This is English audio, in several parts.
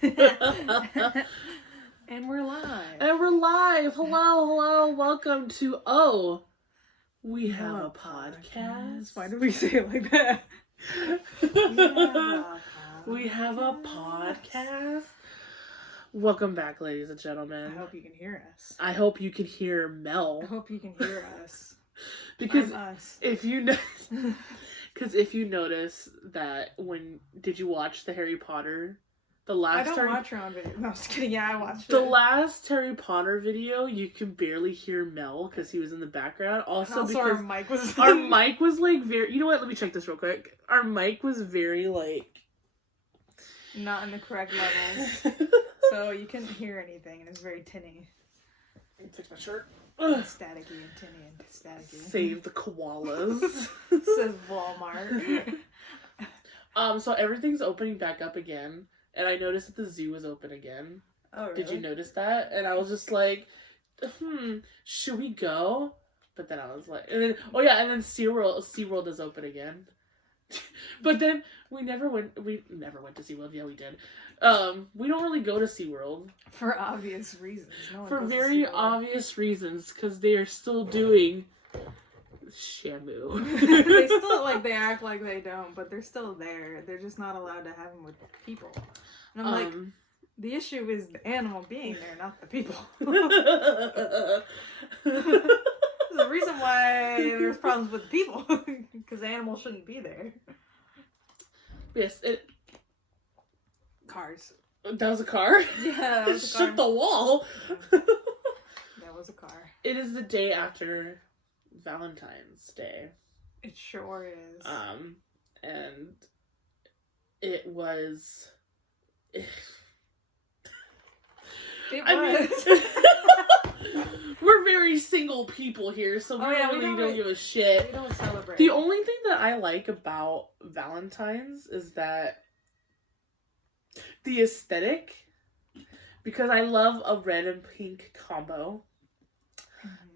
And we're live. Hello. Welcome to We Have a Podcast. Why did we say it like that? We have a podcast. Welcome back, ladies and gentlemen. I hope you can hear us. I hope you can hear Mel. I hope you can hear us. Because us. if you notice that did you watch the Harry Potter? I don't watch her on video. No, I was kidding. Yeah, I watched the last Harry Potter video. You can barely hear Mel because he was in the background. Also because our mic was like very. You know what? Let me check this real quick. Our mic was very like not in the correct levels, so you couldn't hear anything, and it's very tinny. Let me fix my shirt. Staticky and tinny and staticky. Save the koalas. Says Walmart. So everything's opening back up again. And I noticed that the zoo was open again. Oh, really? Did you notice that? And I was just like, should we go? But then I was like, and then SeaWorld is open again. But then we never went to SeaWorld. Yeah, we did. We don't really go to SeaWorld. For obvious reasons. For very obvious reasons, because they are still doing Shamu. They still, they act like they don't, but they're still there. They're just not allowed to have them with people. And I'm like, the issue is the animal being there, not the people. There's a reason why there's problems with the people, because the animal shouldn't be there. Yes, Cars. That was a car? Yeah, that was a car. Shook the wall. That was a car. It is the day after Valentines Day. It sure is. And it was. We're very single people here, so we don't give a shit. We don't celebrate. The only thing that I like about Valentine's is that the aesthetic, because I love a red and pink combo.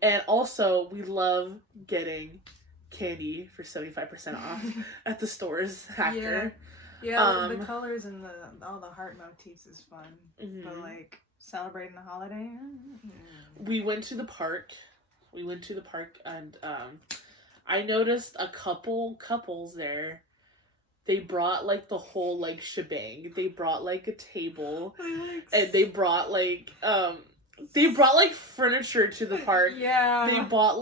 And also, we love getting candy for 75% off at the stores after. Yeah, the colors and all the heart motifs is fun. Mm-hmm. But, celebrating the holiday? We went to the park. And I noticed a couples there. They brought, the whole, shebang. They brought, a table. And they brought, furniture to the park. Yeah. They bought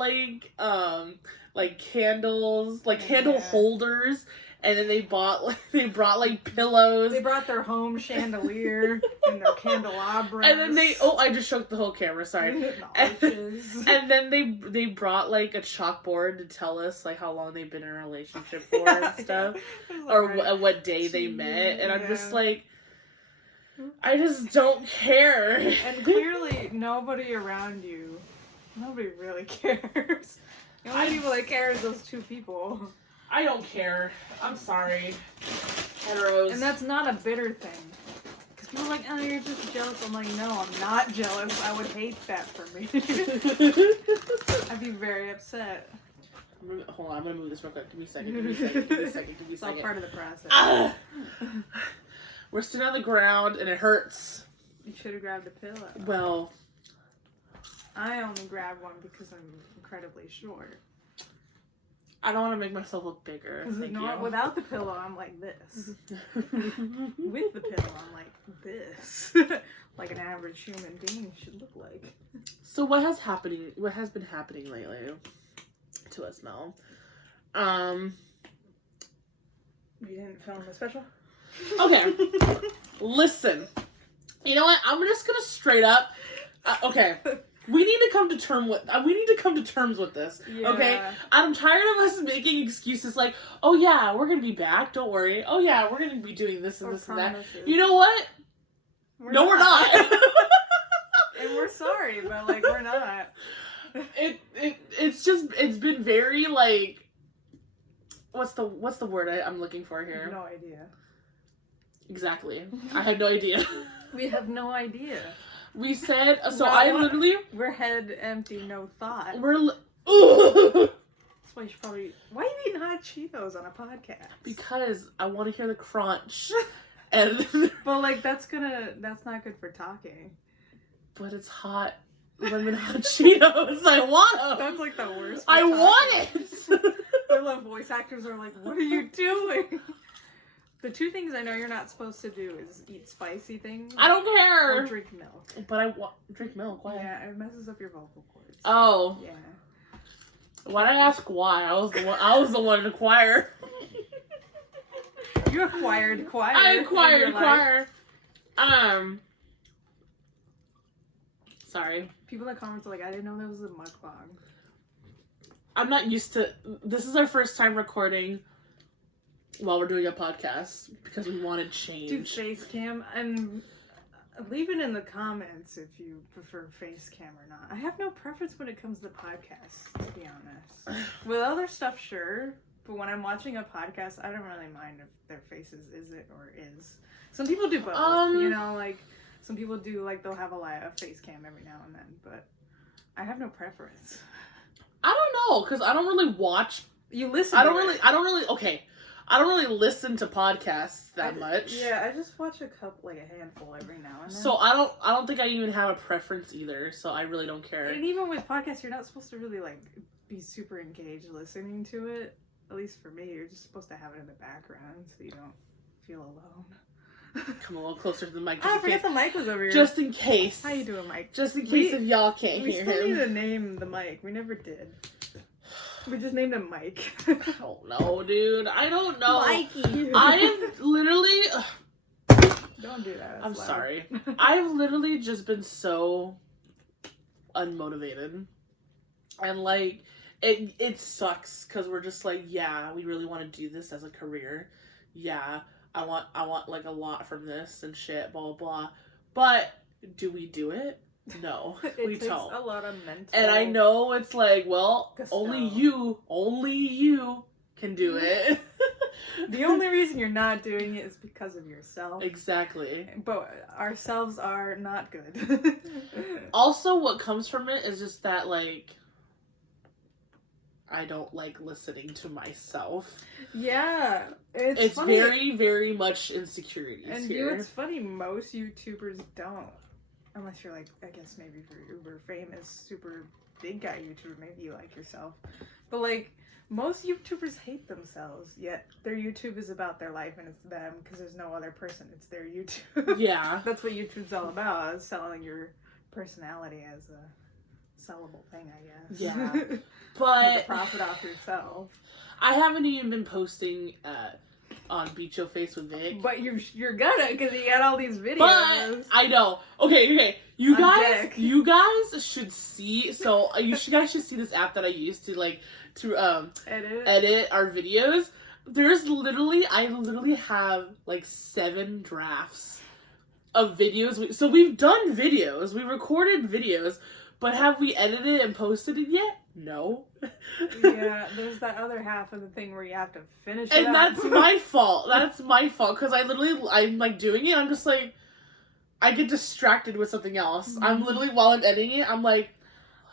candles, candle holders, and then they brought pillows. They brought their home chandelier and their candelabras. And then I just shook the whole camera, sorry. And then they brought a chalkboard to tell us how long they've been in a relationship for and stuff. Or what day they met. And I'm just I just don't care. And clearly, nobody around you, nobody really cares. The only people that care is those two people. I don't care. I'm sorry. Heteros. And that's not a bitter thing. Because people are like, oh, you're just jealous. I'm like, no, I'm not jealous. I would hate that for me. I'd be very upset. Hold on, I'm going to move this real quick. Give me a second. It's all part of the process. We're sitting on the ground and it hurts. You should have grabbed a pillow. Well, I only grabbed one because I'm incredibly short. I don't want to make myself look bigger. Because without the pillow, I'm like this. With the pillow, I'm like this. Like an average human being should look like. So what has been happening lately to us, Mel? We didn't film a special? Okay. Listen. You know what? I'm just gonna straight up. Okay. We need to come to terms with this. Yeah. Okay? I'm tired of us making excuses like, oh yeah, we're gonna be back, don't worry. Oh yeah, we're gonna be doing this and this and that. You know what? We're not. And we're sorry, but we're not. It's been very what's the word I'm looking for here? No idea. Exactly. I had no idea. We have no idea. We said, we're head empty, no thought. That's why you should probably, why are you eating hot Cheetos on a podcast? Because I want to hear the crunch. And but like that's not good for talking. But it's hot lemon hot Cheetos. I want them. That's like the worst. I want it. I love voice actors are like, what are you doing? The two things I know you're not supposed to do is eat spicy things. I don't care. Or drink milk. But I drink milk. Why? Yeah, it messes up your vocal cords. Oh. Yeah. Why'd I ask why? I was the one to choir. You acquired choir. I acquired choir. Sorry. People in the comments are like, I didn't know that was a mukbang. I'm not used to. This is our first time recording while we're doing a podcast because we wanted change. Do face cam and leave it in the comments if you prefer face cam or not. I have no preference when it comes to podcasts, to be honest. With other stuff, sure, but when I'm watching a podcast, I don't really mind if their faces is it or is. Some people do both, you know, like some people do like they'll have a face cam every now and then, but I have no preference. I don't know because I don't really watch. You listen. I don't really listen to podcasts that much. Yeah, I just watch a handful every now and then. So I don't think I even have a preference either. So I really don't care. And even with podcasts, you're not supposed to really like be super engaged listening to it. At least for me, you're just supposed to have it in the background so you don't feel alone. Come a little closer to the mic. I forgot the mic was over here. Just in case. How you doing, Mike? Just in case if y'all can't hear him. We still need to name the mic. We never did. We just named him Mike. I don't know, dude. I don't know. Mikey. I am literally... Don't do that. I'm sorry. I've literally just been so unmotivated. And, like, it sucks because we're just like, yeah, we really want to do this as a career. Yeah, I want like, a lot from this and shit, blah, blah, blah. But do we do it? No, we takes don't. A lot of mental. And I know it's like, well, gusto. only you can do it. The only reason you're not doing it is because of yourself. Exactly. But ourselves are not good. Also, what comes from it is just that, like, I don't like listening to myself. Yeah. It's funny. very, very much insecurities and here. It's funny, most YouTubers don't. Unless you're like, I guess maybe if you're uber famous, super big guy YouTuber, maybe you like yourself. But like, most YouTubers hate themselves, yet their YouTube is about their life and it's them because there's no other person. It's their YouTube. Yeah. That's what YouTube's all about, is selling your personality as a sellable thing, I guess. Yeah. Make But a profit off yourself. I haven't even been posting on Beat Your Face with Vic. But you're gonna, because you got all these videos. But I know. Okay. You guys should see. So you guys should see this app that I use to edit our videos. I literally have like 7 drafts of videos. So we've done videos. We recorded videos, but have we edited and posted it yet? No. Yeah, there's that other half of the thing where you have to finish it And up. that's my fault. That's my fault. Because I'm like doing it. I'm just like, I get distracted with something else. Mm-hmm. I'm literally, while I'm editing it, I'm like,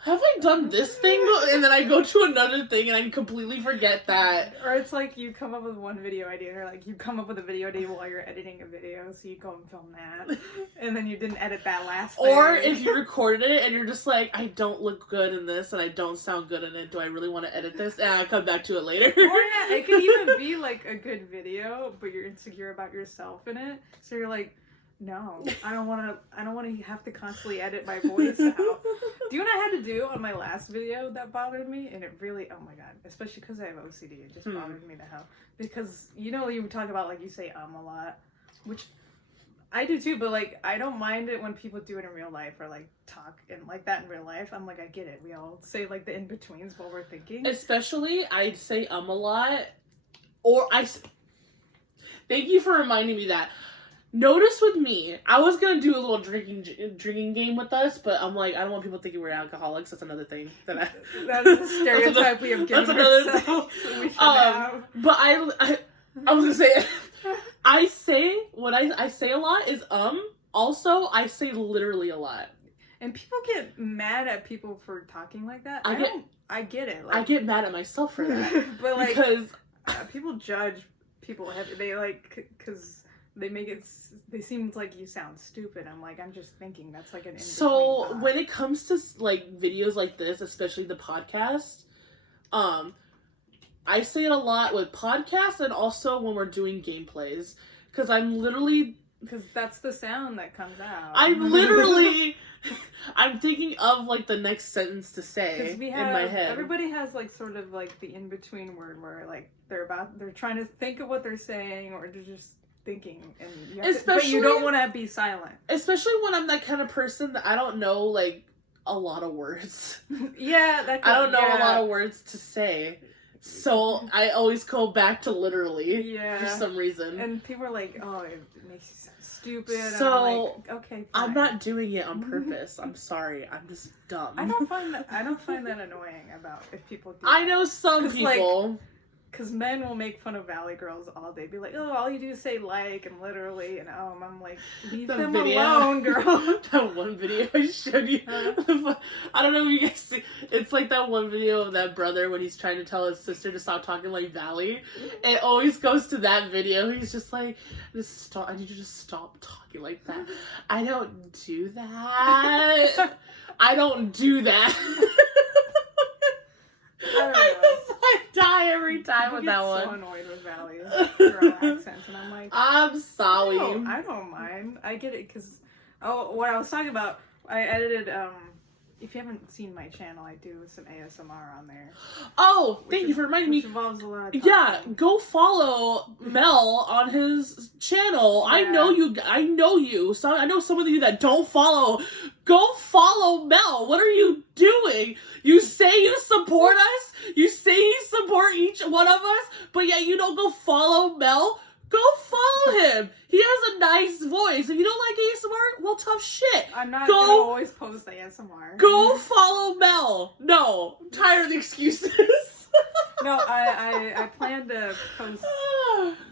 have I done this thing? And then I go to another thing and I completely forget that. Or it's like you come up with one video idea, or like you come up with a video idea while you're editing a video, so you go and film that, and then you didn't edit that last thing. Or if you recorded it and you're just like, I don't look good in this and I don't sound good in it, do I really want to edit this? And I come back to it later. Or yeah, it could even be like a good video, but you're insecure about yourself in it, so you're like, no, I don't want to have to constantly edit my voice out. Do you know what I had to do on my last video that bothered me? And it really, oh my god, especially because I have OCD, it just bothered me to hell. Because, you know, you talk about, like, you say a lot, which I do too, but, like, I don't mind it when people do it in real life or, like, talk and like that in real life. I'm like, I get it. We all say, like, the in-betweens while we're thinking. Especially, I'd say a lot. Thank you for reminding me that. Notice with me, I was gonna do a little drinking game with us, but I'm like, I don't want people thinking we're alcoholics. That's another thing that's a stereotype we have given ourselves. We should have. But I was gonna say, I say a lot is Also, I say literally a lot, and people get mad at people for talking like that. I get it. Like, I get mad at myself for that, but like because people judge people. They like because they seem like you sound stupid. I'm like, I'm just thinking that's like an in-between So thought. when it comes to like videos like this, especially the podcast, I say it a lot with podcasts and also when we're doing gameplays, because I'm literally, because that's the sound that comes out. I'm thinking of like the next sentence to say in my head. Everybody has like sort of like the in-between word where like they're trying to think of what they're saying, or they're just thinking, and but you don't want to be silent. Especially when I'm that kind of person that I don't know like a lot of words. Yeah, I don't know a lot of words to say. So I always go back to literally for some reason. And people are like, oh, it makes you sound stupid. So I'm like, okay, fine. I'm not doing it on purpose. I'm sorry. I'm just dumb. I don't find that annoying about if people do I know some people. Because men will make fun of Valley girls all day. Be like, oh, all you do is say like and literally. And I'm like, leave them alone, girl. That one video I showed you. I don't know if you guys see. It's like that one video of that brother when he's trying to tell his sister to stop talking like Valley. It always goes to that video. He's just like, just stop. I need you to stop talking like that. I don't do that. I don't do that. I die every time with that one. I'm so annoyed with Valley's girl accents, and I'm like, I'm sorry. I don't mind. I get it because what I was talking about, I edited. If you haven't seen my channel, I do some ASMR on there. Oh, thank you for reminding me. Which involves a lot of talking. Go follow Mell on his channel. Yeah. I know you. So I know some of you that don't follow. Go follow Mell. What are you doing? You say you support us. You say you support each one of us, but yet you don't go follow Mell. Go follow him. He has a nice voice. If you don't like ASMR, well, tough shit. I'm not gonna always post ASMR. Go follow Mell. No, I'm tired of the excuses. No, I plan to post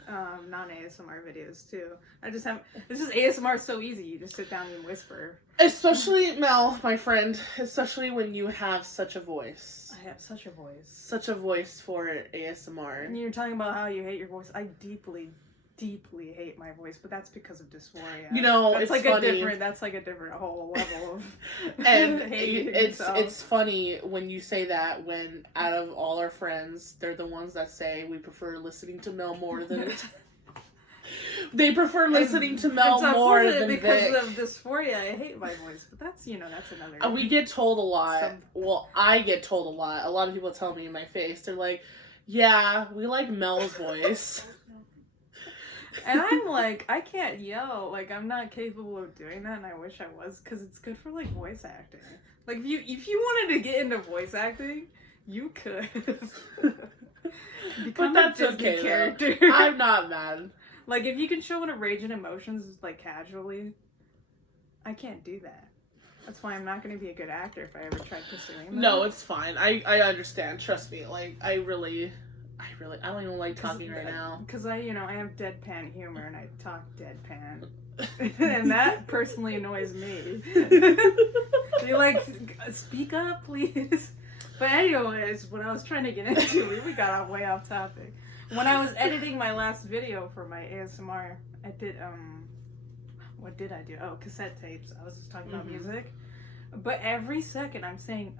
non-ASMR videos too. This is ASMR so easy. You just sit down and whisper. Especially Mell, my friend. Especially when you have such a voice. I have such a voice. Such a voice for ASMR. And you're talking about how you hate your voice. I deeply hate my voice, but that's because of dysphoria. You know, that's it's like funny. That's like a different whole level of and hating it's funny when you say that, when out of all our friends, they're the ones that say we prefer listening to Mell more than they prefer listening to Mell more than because Vic. of dysphoria. I hate my voice, but that's another. We get told a lot. Well, I get told a lot. A lot of people tell me in my face. They're like, "Yeah, we like Mell's voice." And I'm like, I can't yell. Like, I'm not capable of doing that, and I wish I was, because it's good for, like, voice acting. Like, if you wanted to get into voice acting, you could. Become but that's a Disney okay, character. Though. I'm not mad. Like, if you can show a rage and emotions, like, casually, I can't do that. That's why I'm not going to be a good actor if I ever try pursuing that. No, it's fine. I understand. Trust me. Like, I don't even like talking right now. Because I have deadpan humor and I talk deadpan. And that personally annoys me. You're like, speak up, please. But anyways, what I was trying to get into, we got way off topic. When I was editing my last video for my ASMR, I did, what did I do? Oh, cassette tapes. I was just talking about music. But every second I'm saying,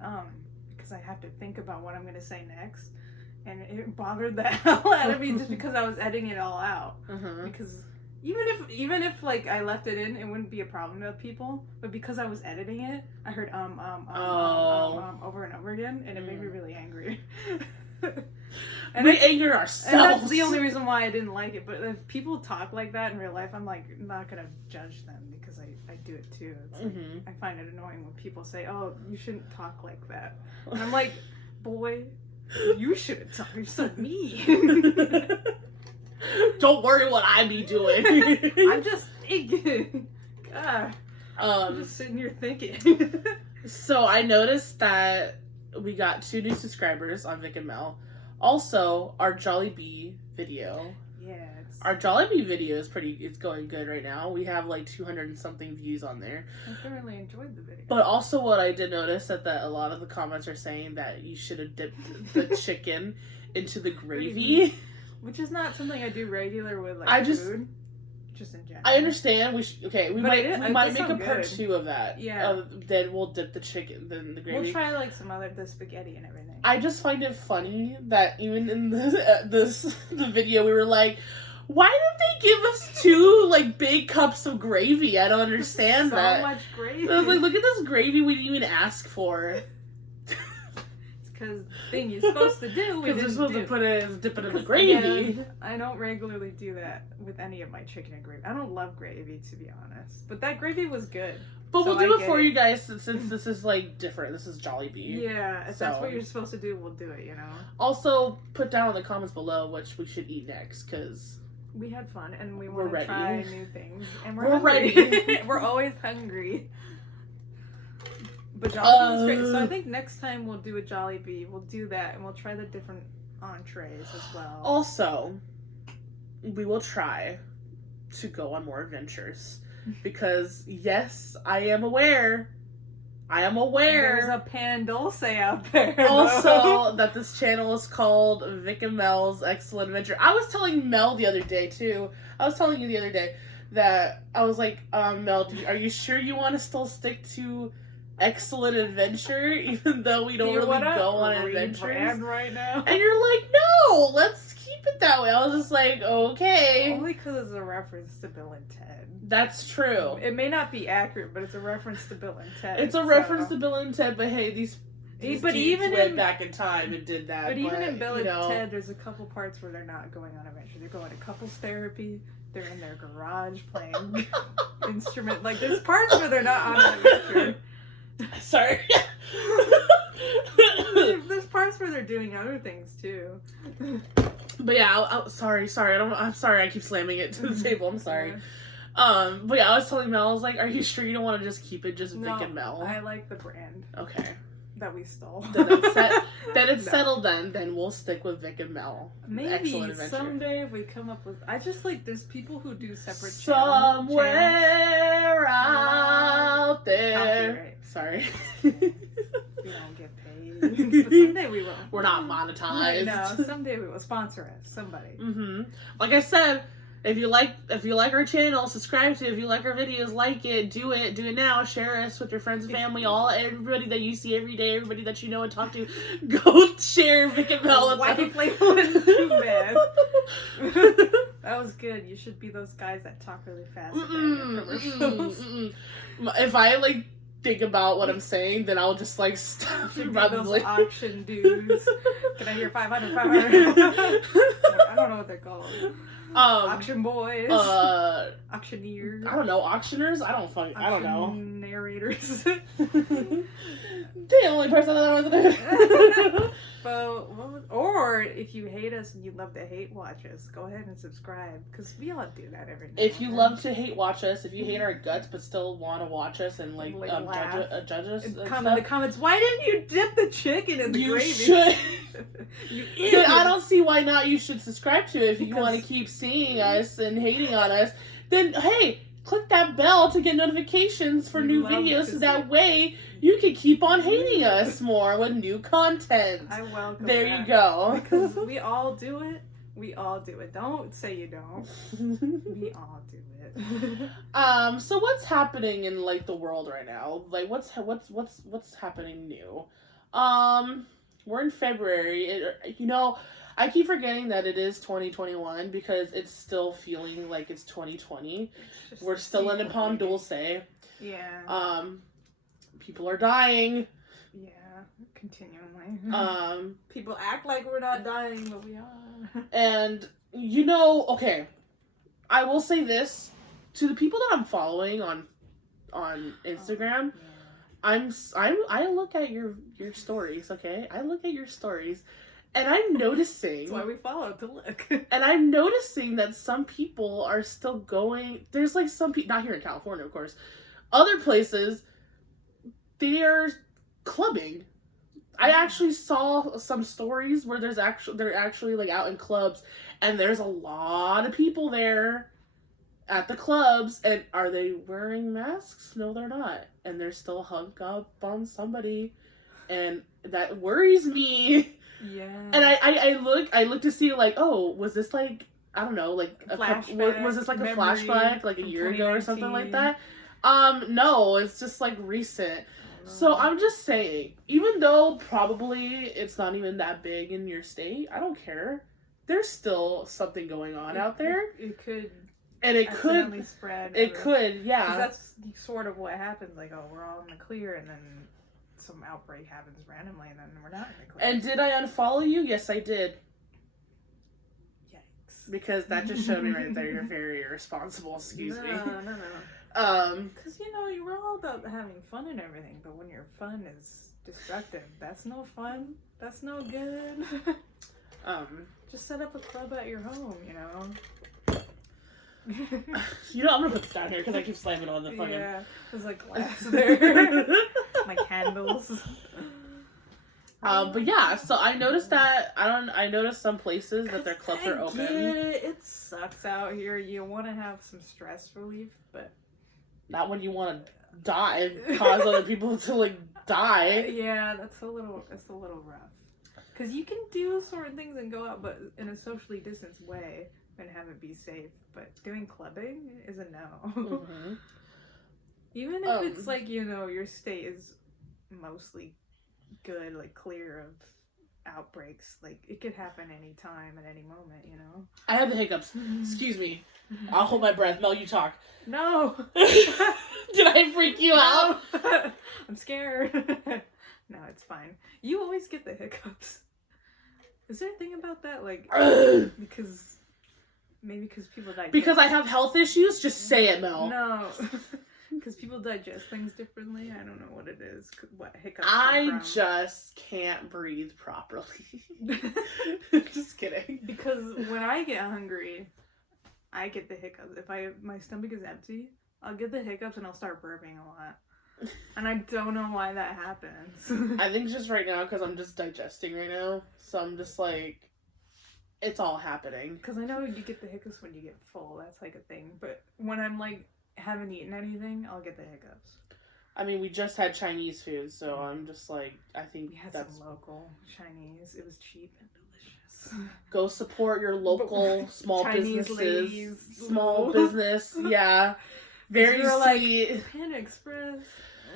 because I have to think about what I'm going to say next. And it bothered the hell out of me just because I was editing it all out. Because even if like I left it in, it wouldn't be a problem to people. But because I was editing it, I heard over and over again, and it made me really angry. And we anger ourselves. And that's the only reason why I didn't like it. But if people talk like that in real life, I'm like not gonna judge them because I do it too. It's like, I find it annoying when people say, "Oh, you shouldn't talk like that," and I'm like, boy. You shouldn't talk. You're so mean. Don't worry what I be doing. I'm just thinking. God. I'm just sitting here thinking. So I noticed that we got 2 new subscribers on Vic and Mell. Also, our Jollibee video. Yeah. Our Jollibee video is it's going good right now. We have like 200 and something views on there. I thoroughly enjoyed the video. But also what I did notice that a lot of the comments are saying that you should have dipped the chicken into the gravy. Which is not something I do regular with food. just in general. I understand. We might make a part 2 of that. Yeah. Then we'll dip the chicken, then the gravy. We'll try like the spaghetti and everything. I just find it funny that even in the video we were like, why did they give us 2 like big cups of gravy? I don't understand that. So much gravy. I was like, look at this gravy we didn't even ask for. Because the thing you're supposed to do, we didn't supposed do. to dip it in the gravy. Again, I don't regularly do that with any of my chicken and gravy. I don't love gravy, to be honest. But that gravy was good. But we'll do it for you guys since this is like different. This is Jollibee. Yeah, if that's what you're supposed to do, we'll do it, Also, put down in the comments below what we should eat next, because we had fun and we want to try new things. And we're ready. We're always hungry. But Jollibee was great. So I think next time we'll do a Jollibee. We'll do that and we'll try the different entrees as well. Also, we will try to go on more adventures. Because, yes, I am aware. There's a pan dulce out there. Also, that this channel is called Vic and Mell's Excellent Adventure. I was telling Mel the other day, too. I was telling you the other day that I was like, Mel, are you sure you want to still stick to Excellent Adventure, even though we don't really go on adventures right now? And you're like, no, let's keep it that way. I was just like, okay. Only because it's a reference to Bill and Ted. That's true. It may not be accurate, but it's a reference to Bill and Ted. It's a reference to Bill and Ted, but hey, these dudes went back in time and did that. But even in Bill and Ted, there's a couple parts where they're not going on adventure. They're going to couples therapy. They're in their garage playing instrument. Like, there's parts where they're not on an adventure. Sorry. There's parts where they're doing other things too. But yeah, sorry. I'm sorry. I keep slamming it to the table. I'm sorry. But yeah, I was telling Mel, I was like, "Are you sure you don't want to just keep it just Vic and Mel?" I like the brand. Okay. That we stole. Then it's settled. Then we'll stick with Vic and Mel. Maybe someday if we come up with. I just like there's people who do separate somewhere out there. Copyright. Sorry. We don't get paid. But someday we will. We're not monetized. No, someday we will. Sponsor us, somebody. Mm-hmm. Like I said, if you like our channel, subscribe to it. If you like our videos, like it, do it now. Share us with your friends and family, everybody that you see every day, everybody that you know and talk to. Go share Vic and Mel. Why you play too bad? That was good. You should be those guys that talk really fast in commercials. If I think about what I'm saying, then I'll just stop. Those auction dudes. Can I hear 500? I don't know what they're called. Auction boys. Auctioneers. I don't know. Auctioners? I don't know. Narrators. The only person that I know. Or if you hate us and you love to hate watch us, go ahead and subscribe, because we all do that every day. If you love to hate watch us, if you hate our guts but still want to watch us and judge us, comment in the comments. Why didn't you dip the chicken in the gravy? You should. You idiot. I don't see why not. You should subscribe to it if you want to keep seeing us and hating on us. Then hey, click that bell to get notifications for new videos, so that way you can keep on hating us more with new content. I welcome There that. You go. Because we all do it. We all do it. Don't say you don't. We all do it. So what's happening in the world right now? What's happening new? We're in February. I keep forgetting that it is 2021 because it's still feeling like it's 2020. We're still in a Palm Dulce. Yeah. People are dying. Yeah, continually. People act like we're not dying, but we are. And okay, I will say this to the people that I'm following on Instagram. I look at your stories, okay? I look at your stories, and I'm noticing. That's why we follow, to look. And I'm noticing that some people are still going. There's some people, not here in California, of course. Other places, they are clubbing. I actually saw some stories where they're actually out in clubs, and there's a lot of people there at the clubs, and are they wearing masks? No, they're not. And they're still hung up on somebody, and that worries me. Yeah. And I look to see oh, was this I don't know, like was this like a memory flashback like a from year ago or something 2019? like that? No, it's just like recent. So I'm just saying, even though probably it's not even that big in your state, I don't care. There's still something going on out there. It could. And it accidentally could spread. It could, yeah. 'Cause that's sort of what happens. Like, oh, we're all in the clear, and then some outbreak happens randomly, and then we're not in the clear. And did I unfollow you? Yes, I did. Yikes. Because that just showed me right there you're very irresponsible. Excuse me. No. Because, you know, we're all about having fun and everything, but when your fun is destructive, that's no fun. That's no good. Just set up a club at your home, you know? You know, I'm gonna put this down here because I keep slamming on the fucking... Yeah, there's like glass there. My candles. But yeah, so I noticed that, I noticed some places that their clubs are open. It sucks out here. You want to have some stress relief, but... Not when you want to die and cause other people to, like, die. Yeah, it's a little rough. Because you can do certain things and go out, but in a socially distanced way and have it be safe. But doing clubbing is a no. Mm-hmm. Even if it's like, you know, your state is mostly good, like clear of outbreaks, like it could happen anytime at any moment, you know? I have the hiccups. Excuse me. I'll hold my breath. Mel, you talk. No. Did I freak you out? I'm scared. No, it's fine. You always get the hiccups. Is there a thing about that? Like, because people digest. Because I have health issues? Just say it, Mel. No. Because people digest things differently. I don't know what it is. What hiccups just can't breathe properly. Just kidding. Because when I get hungry, I get the hiccups. If my stomach is empty, I'll get the hiccups and I'll start burping a lot. And I don't know why that happens. I think just right now because I'm just digesting right now. So I'm just like, it's all happening. Because I know you get the hiccups when you get full. That's like a thing. But when I'm like, haven't eaten anything, I'll get the hiccups. I mean, we just had Chinese food, so I'm just like, I think we had that's... some local Chinese. It was cheap and delicious. Go support your local small Chinese businesses. ladies. Small business, yeah. Very sweet. Like, Panda Express.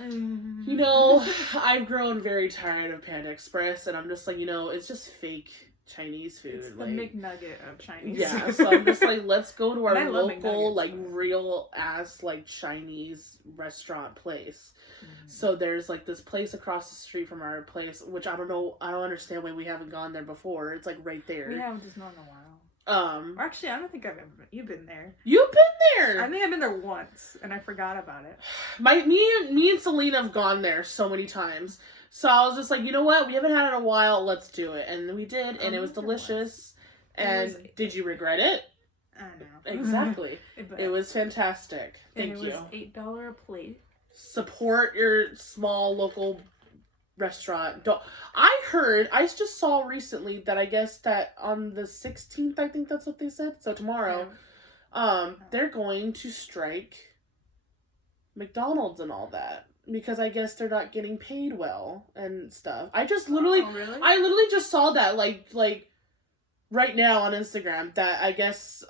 You know, I've grown very tired of Panda Express, and I'm just like, you know, it's just fake Chinese food. It's the McNugget of Chinese. Yeah, so I'm just like, let's go to our local, McNuggets, like, real ass, like, Chinese restaurant place. Mm-hmm. So there's like this place across the street from our place, which I don't understand why we haven't gone there before. It's like right there. We haven't, just not in a while. Or actually, I don't think I've ever been. You've been there. You've been there. I think I've been there once, and I forgot about it. Me and Selena have gone there so many times. So I was just like, you know what? We haven't had it in a while. Let's do it. And we did, and it was delicious. And did you regret it? I know. Exactly. It was fantastic. Thank you. It was $8 a plate. Support your small local restaurant. I just saw recently that I guess that on the 16th, I think that's what they said. So tomorrow, they're going to strike McDonald's and all that. Because I guess they're not getting paid well and stuff. I literally just saw that like right now on Instagram that I guess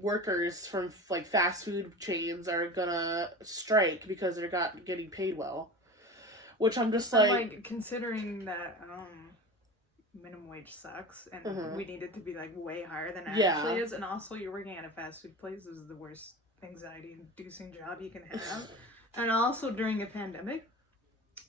workers from like fast food chains are gonna strike because they're not getting paid well. Which I'm just like considering that minimum wage sucks and we need it to be like way higher than it actually is, and also you're working at a fast food place. This is the worst anxiety inducing job you can have. And also during a pandemic,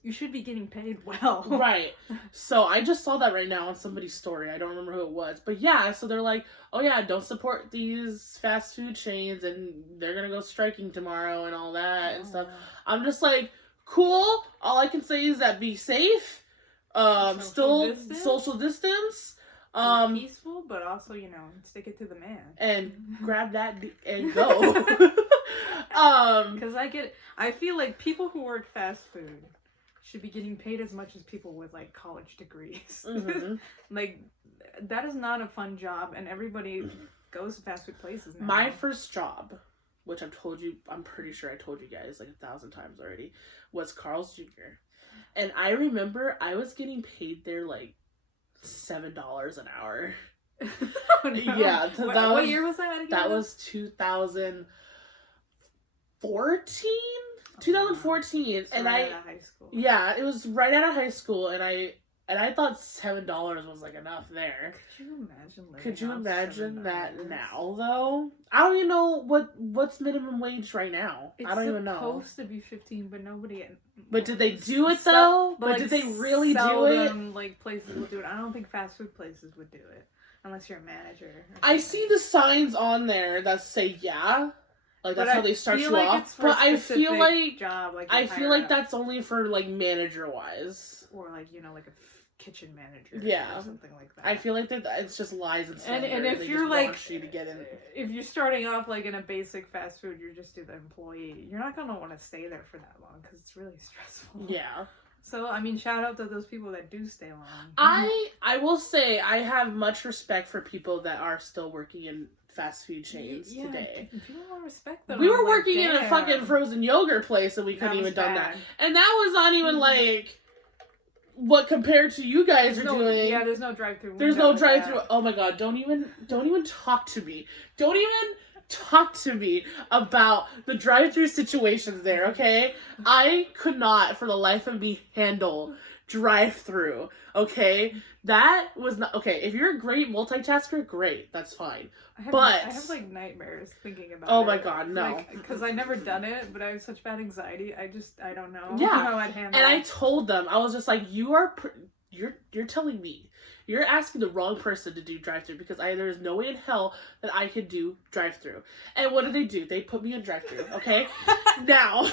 you should be getting paid well. Right. So I just saw that right now on somebody's story. I don't remember who it was. But yeah, so they're like, oh yeah, don't support these fast food chains and they're going to go striking tomorrow and all that and stuff. I'm just like, cool. All I can say is that be safe. Social distance. Peaceful, but also, you know, stick it to the man. And grab that and go. Because I feel like people who work fast food should be getting paid as much as people with like college degrees. Mm-hmm. Like that is not a fun job, and everybody goes to fast food places now. My first job, which I'm pretty sure I told you guys like 1,000 times already, was Carl's Jr. And I remember I was getting paid there like $7 an hour. Oh, no. Yeah. What year was that? That was 2014? 2014. So and right out of high school. Yeah, it was right out of high school, and I thought $7 was like enough there. Could you imagine that now though? I don't even know what's minimum wage right now. I don't even know. It's supposed to be 15, but nobody. But did they do it though? But did they really do it? Like places will do it. I don't think fast food places would do it unless you're a manager. I see the signs on there that say yeah. Like that's how they start you off. But I feel like that's only for like manager wise. Or like like a kitchen manager. Yeah. Or something like that. I feel like that it's just lies and slander. And if you're like, you to get in. If you're starting off like in a basic fast food, you're just the employee. You're not gonna want to stay there for that long because it's really stressful. Yeah. So I mean, shout out to those people that do stay long. I will say I have much respect for people that are still working in fast food chains today. People want respect them. We were working in a fucking frozen yogurt place and we couldn't even done that. And that was not even like what compared to you guys are doing. Yeah, there's no drive-through. There's no drive-through. Oh my god, don't even talk to me. Don't even talk to me about the drive-through situations there, okay? I could not for the life of me handle drive-through, okay? That was not okay. If you're a great multitasker, great, that's fine. I have like nightmares thinking about oh my god, no. Because I never done it, but I have such bad anxiety. I don't know how I'd handle it. And it. I told them, I was just like, you're telling me you're asking the wrong person to do drive-through because there is no way in hell that I could do drive-through. And what did? They put me in drive-through, okay? Now,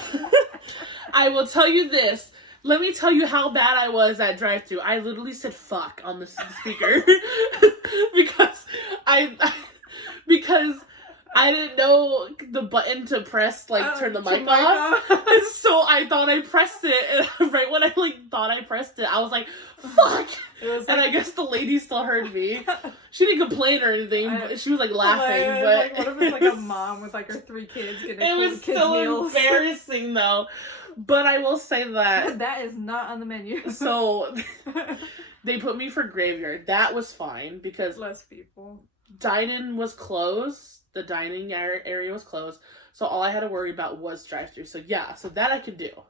I will tell you this. Let me tell you how bad I was at drive-thru. I literally said fuck on the speaker because I didn't know the button to press, turn the mic off. So I thought I pressed it, and right when I thought I pressed it, I was like, fuck! And I guess the lady still heard me. She didn't complain or anything, but she was laughing. But what if it's a mom with her 3 kids getting it was still meals? Embarrassing though. But I will say that that is not on the menu. So they put me for graveyard. That was fine because less people. Dine-in was closed. The dining area was closed. So all I had to worry about was drive-thru. So yeah, so that I could do.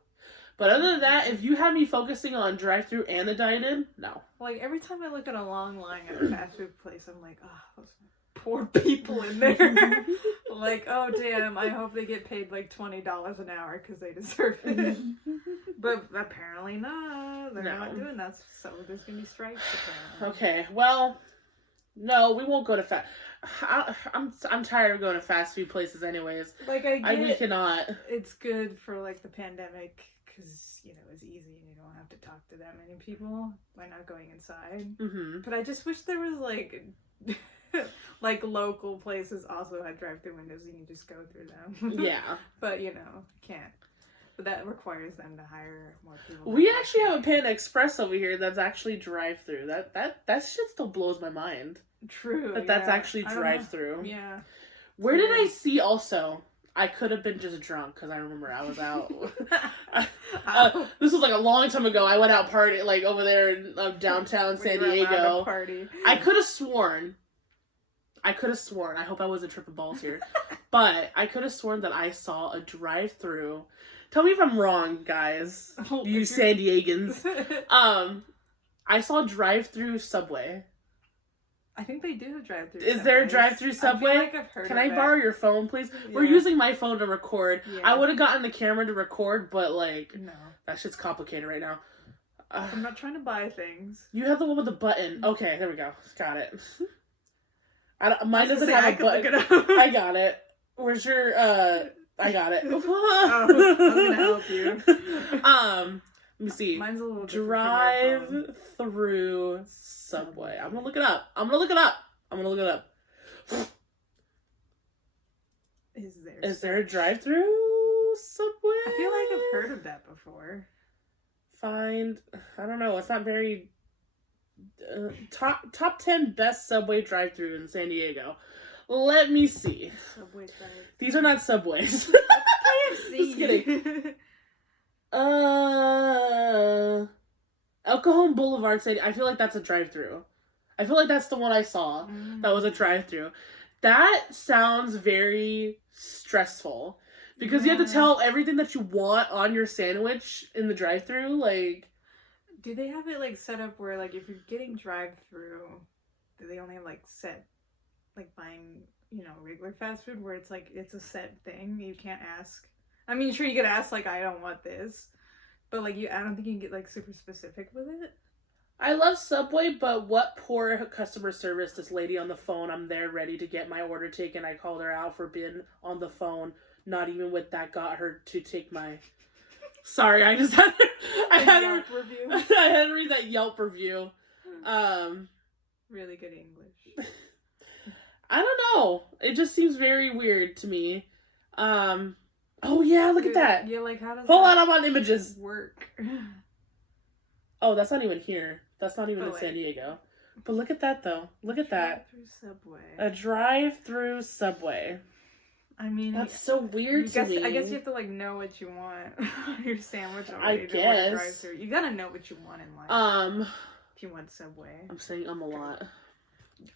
But other than that, if you had me focusing on drive-thru and the dine-in, no. Every time I look at a long line at a fast food place, I'm like, oh, those poor people in there. Oh damn, I hope they get paid $20 an hour because they deserve it. But apparently not. They're not doing that, so there's gonna be strikes apparently. Okay, well, no, we won't go to I'm tired of going to fast food places anyways. We cannot. It's good for the pandemic because it's easy and you don't have to talk to that many people by not going inside. Mm-hmm. But I just wish there was local places also had drive-through windows and you just go through them. Yeah. But can't. But that requires them to hire more people. We actually have a Panda Express over here that's actually drive-through. That shit still blows my mind. True. That's actually drive-through. Yeah. Where did I see also? I could have been just drunk because I remember I was out. This was a long time ago. I went out party over there in downtown San Diego. Party. I could have sworn. I hope I wasn't tripping balls here. But I could have sworn that I saw a drive-through. Tell me if I'm wrong, guys. You San Diegans. I saw drive-through Subway. I think they do have drive-through. Is there a drive-through Subway? I feel like I've heard Can of I borrow your phone, please? Yeah. We're using my phone to record. Yeah. I would have gotten the camera to record, but no, that shit's complicated right now. I'm not trying to buy things. You have the one with the button. Okay, there we go. Got it. Mine doesn't have a button. I got it. Where's your I got it. I was gonna help you. Let me see. Mine's a little drive-through Subway. I'm gonna look it up. Is there a drive-through Subway? I feel like I've heard of that before. I don't know. It's not very top 10 best Subway drive-through in San Diego. Let me see. Subway drive. These are not Subways. KFC. Just kidding. El Cajon Boulevard City. I feel like that's a drive-through. I feel like that's the one I saw. That was a drive-thru. That sounds very stressful. Because you have to tell everything that you want on your sandwich in the drive-thru, like... Do they have it, like, set up where, like, if you're getting drive-thru, do they only have, like, set, like, buying, you know, regular fast food where it's, like, it's a set thing? You can't ask. I mean, sure, you could ask, like, I don't want this. But, like, I don't think you can get, like, super specific with it. I love Subway, but what poor customer service. This lady on the phone, I'm there ready to get my order taken. I called her out for being on the phone. Not even with that got her to take my... Sorry, I just had I had to read that Yelp review. Really good English. I don't know. It just seems very weird to me. Oh yeah, look at that. Yeah, like how does Hold on, I'm on images. Work? Oh, that's not even here. That's not even in San Diego. But look at that though. Look at that. Drive-through Subway. A drive-through Subway. I mean, that's so weird to me. I guess you have to like know what you want on your sandwich. I guess you gotta know what you want in life. If you want Subway, I'm saying a lot.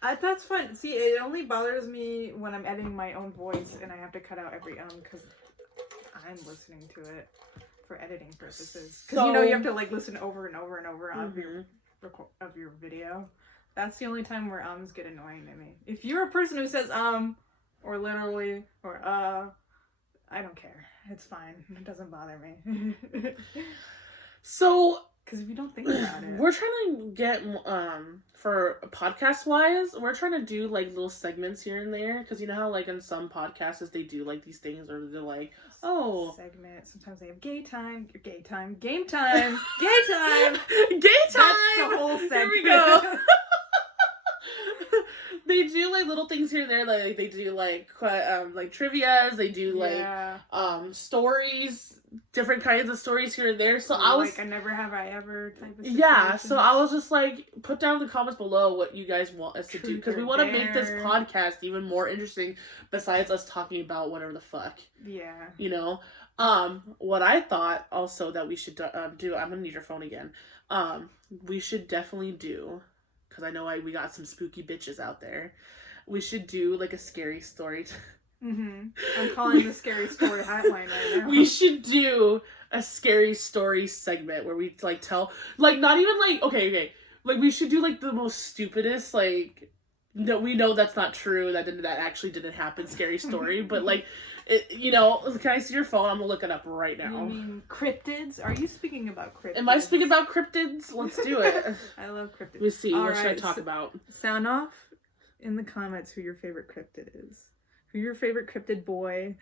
That's fun. See, it only bothers me when I'm editing my own voice and I have to cut out every because I'm listening to it for editing purposes. Because you have to like listen over and over and over on your video. That's the only time where ums get annoying to me. If you're a person who says or literally, or I don't care. It's fine. It doesn't bother me. So, because if you don't think about it, we're trying to get for podcast wise, we're trying to do like little segments here and there. Because you know how like in some podcasts they do like these things, or they're like, segment. Sometimes they have gay time, game time, gay time. That's the whole segment. Here we go. They do like little things here and there, like they do like trivias, they do like stories, different kinds of stories here and there. So I was like a never have I ever type of situation. Yeah, so I was just like, put down in the comments below what you guys want us to do, because we want to make this podcast even more interesting besides us talking about whatever the fuck. Yeah. You know? What I thought also that we should do, I'm gonna need your phone again. We should definitely do, because I know we got some spooky bitches out there. We should do like a scary story. I'm calling the scary story hotline right now. We should do a scary story segment where we like tell, like not even like okay, like we should do like the most stupidest, like no, we know that's not true, that actually didn't happen, scary story, but like can I see your phone? I'm gonna look it up right now. You mean cryptids? Are you speaking about cryptids? Am I speaking about cryptids? Let's do it. I love cryptids. Let's see. What should I talk about? Sound off in the comments who your favorite cryptid is. Who your favorite cryptid boy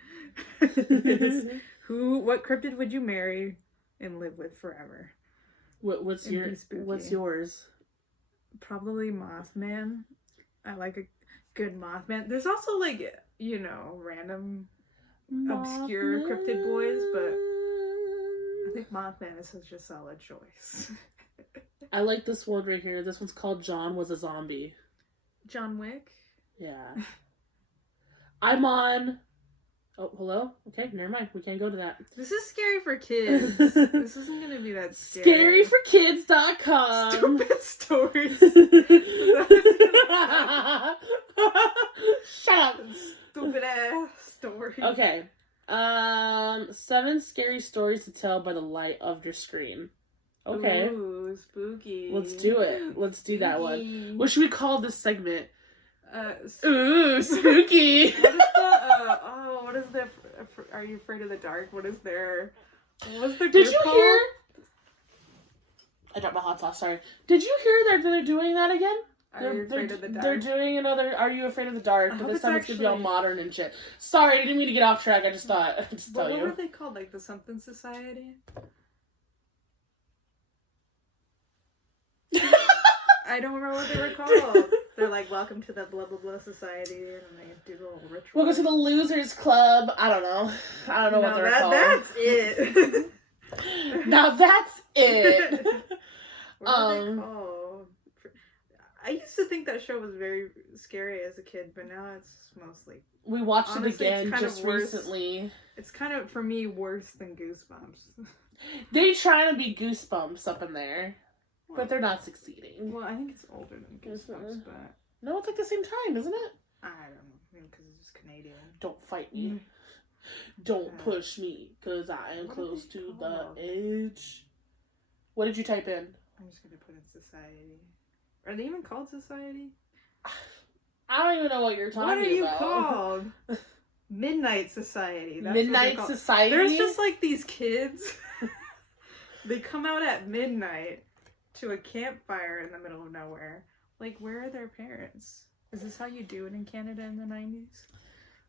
is. What cryptid would you marry and live with forever? What's yours? Probably Mothman. I like a good Mothman. There's also like, random obscure cryptid boys, but I think Mothman is such a solid choice. I like this one right here. This one's called John Was a Zombie. John Wick? Yeah. I'm on... Oh, hello? Okay, never mind. We can't go to that. This is scary for kids. This isn't going to be that scary. Scaryforkids.com. Stupid stories. Shut up. Stupid ass story. Okay. 7 scary stories to tell by the light of your screen. Okay. Ooh, spooky. Let's do it. Let's do that one. What should we call this segment? Ooh, spooky. What is the Are You Afraid of the Dark? What is their... What's the group Did you called? hear... I dropped my hot sauce, sorry. Did you hear that they're doing that again? Are You Afraid of the Dark? They're doing another Are You Afraid of the Dark, but this time it's gonna be all modern and shit. Sorry, I didn't mean to get off track, I just thought I'd just tell you. What were they called? Like the something society? I don't remember what they were called. They're like, welcome to the blah blah blah society, and they do the little ritual. Welcome to the Losers Club. I don't know what they're called. That's it. Now that's it. What are they called? I used to think that show was very scary as a kid, but now it's mostly... We watched it again just recently. It's kind of, for me, worse than Goosebumps. They trying to be Goosebumps up in there. But they're not succeeding. Well, I think it's older than Goosebumps, but... No, it's like the same time, isn't it? I don't know. Maybe because it's just Canadian. Don't fight me. Don't push me, because I am close to the edge. What did you type in? I'm just going to put in Society. Are they even called Society? I don't even know what you're talking about. What are you called? Midnight Society. That's Midnight Society? There's just like these kids. They come out at midnight to a campfire in the middle of nowhere. Like, where are their parents? Is this how you do it in Canada in the 90s?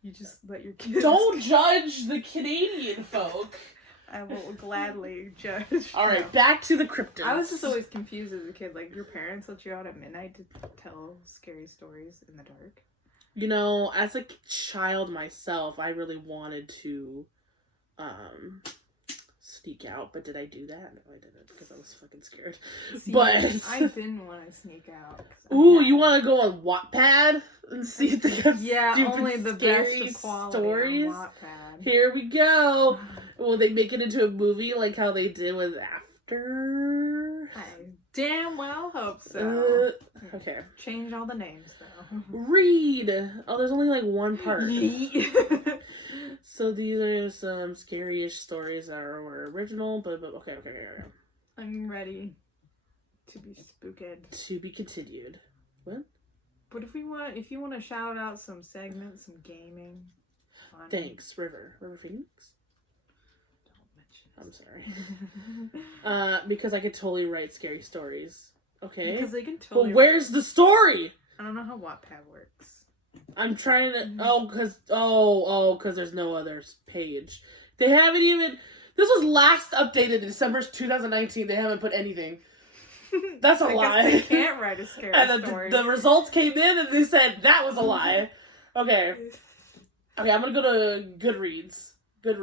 You just let your kids... Don't judge the Canadian folk. I will gladly judge. Alright, back to the cryptids. I was just always confused as a kid. Like, your parents let you out at midnight to tell scary stories in the dark? You know, as a child myself, I really wanted to sneak out, but did I do that? No, I didn't, because I was fucking scared. See, but I didn't want to sneak out. Ooh, you want to go on Wattpad and see if they got stupid, only the scary best quality stories? on Wattpad. Here we go. Will they make it into a movie like how they did with After? I damn well hope so. Okay. Change all the names though. Read. Oh, there's only like one part. So these are some scary-ish stories that were original, but okay. I'm ready to be spooked. To be continued. What? But if you want to shout out some segments, some gaming, fun. Thanks, River Phoenix. Don't mention. I'm sorry. Because I could totally write scary stories. Okay. Because they can totally. Well, where's the story? I don't know how Wattpad works. I'm trying to. Because there's no other page. They haven't even. This was last updated in December 2019. They haven't put anything. That's a lie. Guess they can't write a scary story. The results came in and they said that was a lie. Okay, I'm gonna go to Goodreads. Good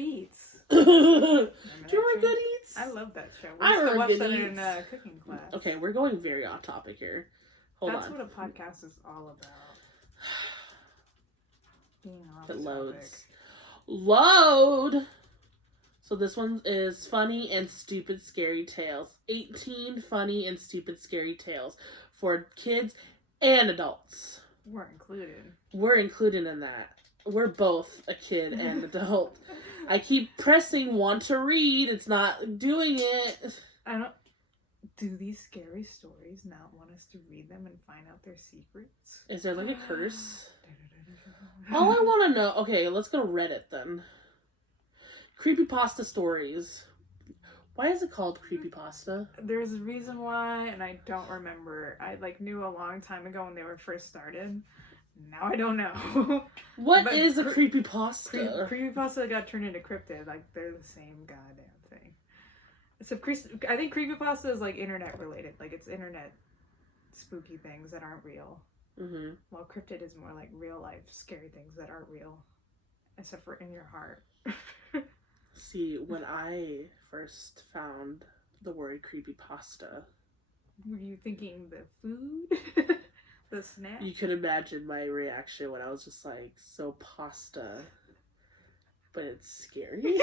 Eats. Do you remember Good Eats? I love that show. I remember Good Eats Eats. in cooking class. Okay, we're going very off topic here. That's what a podcast is all about. It loads. Load! So this one is funny and stupid scary tales. 18 funny and stupid scary tales for kids and adults. We're included. We're included in that. We're both a kid and adult. I keep pressing want to read. It's not doing it. Do these scary stories not want us to read them and find out their secrets? Is there like a curse? All I want to know... Okay, let's go to Reddit then. Creepypasta stories. Why is it called creepypasta? There's a reason why, and I don't remember. I knew a long time ago when they were first started. Now I don't know. What is a creepypasta? Creepypasta got turned into cryptid. Like, they're the same goddamn thing. I think creepypasta is like internet related. Like, it's internet spooky things that aren't real. Mm-hmm. While cryptid is more like real life scary things that aren't real. Except for in your heart. See, when I first found the word creepypasta... Were you thinking the food? The snack? You could imagine my reaction when I was just like, so pasta, but it's scary.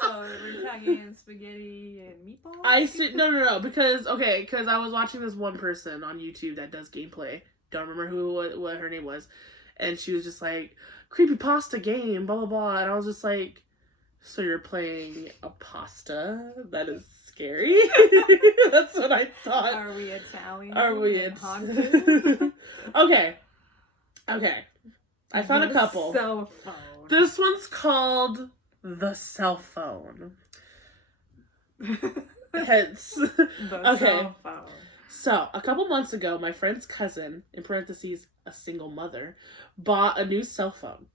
So we're talking spaghetti and meatballs? No, because I was watching this one person on YouTube that does gameplay. Don't remember what her name was. And she was just like, creepypasta game, blah, blah, blah. And I was just like, so you're playing a pasta? That is scary. That's what I thought. Are we Italian? Are we haunted? Okay. I found a couple. Cell phone. This one's called The Cell Phone. Hence. Cell phone. So, a couple months ago, my friend's cousin, in parentheses, a single mother, bought a new cell phone.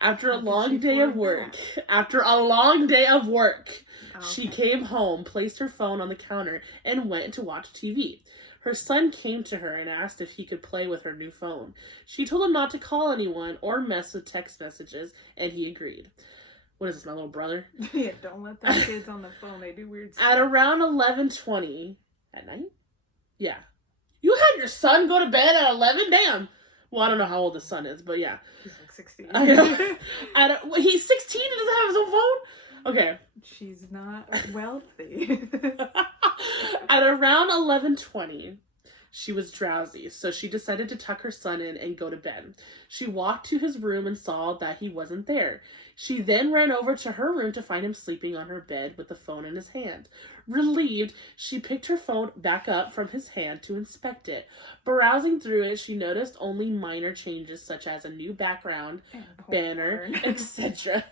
After a long day of work, she came home, placed her phone on the counter, and went to watch TV. Her son came to her and asked if he could play with her new phone. She told him not to call anyone or mess with text messages, and he agreed. What is this, my little brother? Yeah, don't let the kids on the phone. They do weird stuff. At around 11:20 at night? Yeah. You had your son go to bed at 11? Damn. Well, I don't know how old the son is, but yeah. He's like 16. He's 16 and doesn't have his own phone? Okay. She's not wealthy. At around 11:20, she was drowsy, so she decided to tuck her son in and go to bed. She walked to his room and saw that he wasn't there. She then ran over to her room to find him sleeping on her bed with the phone in his hand. Relieved, she picked her phone back up from his hand to inspect it. Browsing through it, she noticed only minor changes such as a new background, banner, etc.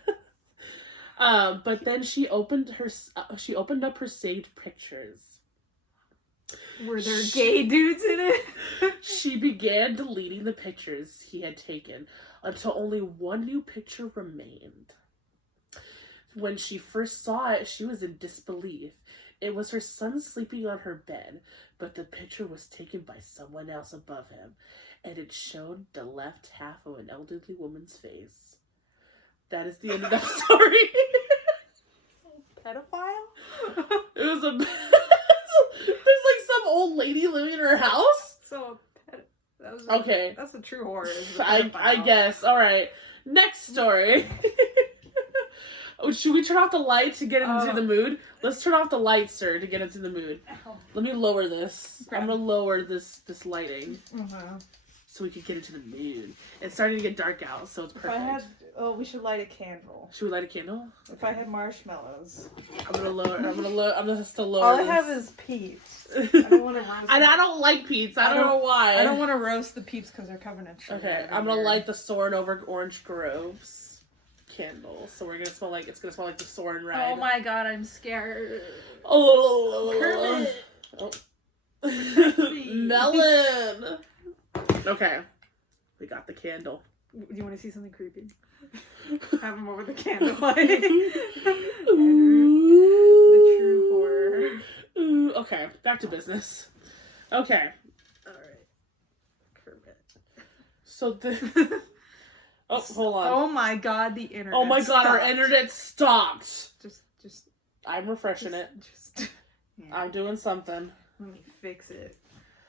But then she opened up her saved pictures. Were there gay dudes in it? She began deleting the pictures he had taken until only one new picture remained. When she first saw it, she was in disbelief. It was her son sleeping on her bed, but the picture was taken by someone else above him, and it showed the left half of an elderly woman's face. That is the end of that story. Pedophile? It was a... There's like some old lady living in her house? Okay. That's a true horror. I guess. Alright. Next story. Oh, should we turn off the light to get into the mood? Let's turn off the light, sir, to get into the mood. Let me lower this. I'm gonna lower this lighting. So we can get into the mood. It's starting to get dark out, so it's perfect. We should light a candle. Should we light a candle? If I had marshmallows. I'm gonna still lower All this. I have is peeps. I don't want to roast And I don't like peeps. I don't know why. I don't want to roast the peeps because they're covered in sugar. Okay, I'm gonna light the Soarin' Over Orange Groves candle. So it's gonna smell like the Soarin' Ride. Oh my god, I'm scared. Oh. Melon. Okay. We got the candle. Do you want to see something creepy? Have them over the candlelight. The true horror. Ooh, okay, back to business. Okay. Alright. Kermit. So oh, hold on. Oh my god, the internet. Oh my god, stopped. our internet stopped. Just. I'm refreshing it. Yeah. I'm doing something. Let me fix it.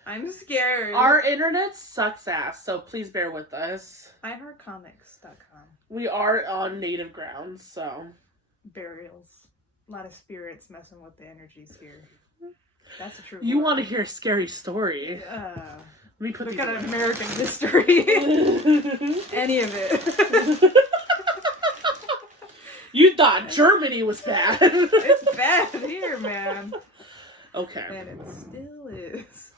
I'm scared. Our internet sucks ass, so please bear with us. iHeartComics.com. We are on native ground, so. Burials. A lot of spirits messing with the energies here. That's a true You want to hear a scary story. Let me put look at American history. Any of it. You thought Germany was bad. It's bad here, man. Okay. And it still is.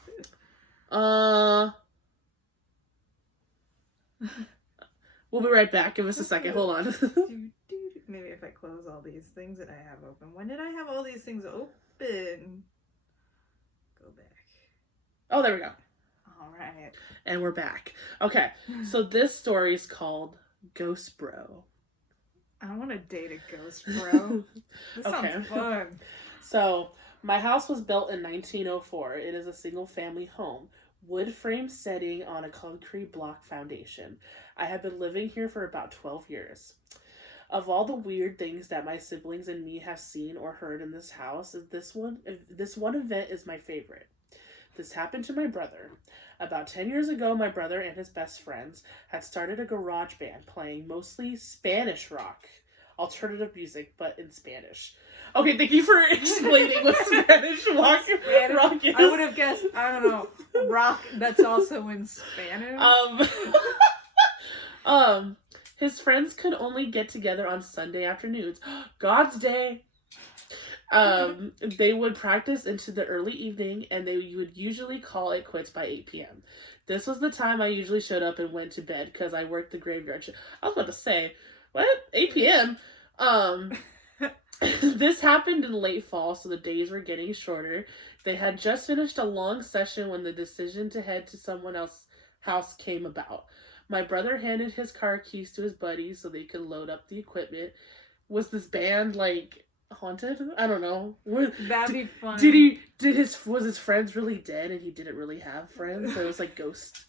We'll be right back. Give us a second. Hold on. Maybe if I close all these things that I have open. When did I have all these things open? Go back. Oh, there we go. All right. And we're back. Okay. So this story is called Ghost Bro. I want to date a ghost bro. This sounds fun. So, my house was built in 1904. It is a single-family home. Wood frame setting on a concrete block foundation. I have been living here for about 12 years. Of all the weird things that my siblings and me have seen or heard in this house, this one event is my favorite. This happened to my brother. About 10 years ago, my brother and his best friends had started a garage band playing mostly Spanish rock. Alternative music, but in Spanish. Okay, thank you for explaining what Spanish rock is. I would have guessed, I don't know, rock that's also in Spanish. His friends could only get together on Sunday afternoons. God's day. They would practice into the early evening, and you would usually call it quits by 8 p.m. This was the time I usually showed up and went to bed because I worked the graveyard shift. I was about to say, what? 8 p.m.? This happened in late fall, so the days were getting shorter. They had just finished a long session when the decision to head to someone else's house came about. My brother handed his car keys to his buddies so they could load up the equipment. Was this band, like, haunted? I don't know. That'd be fun. Was his friends really dead and he didn't really have friends? So it was like ghost.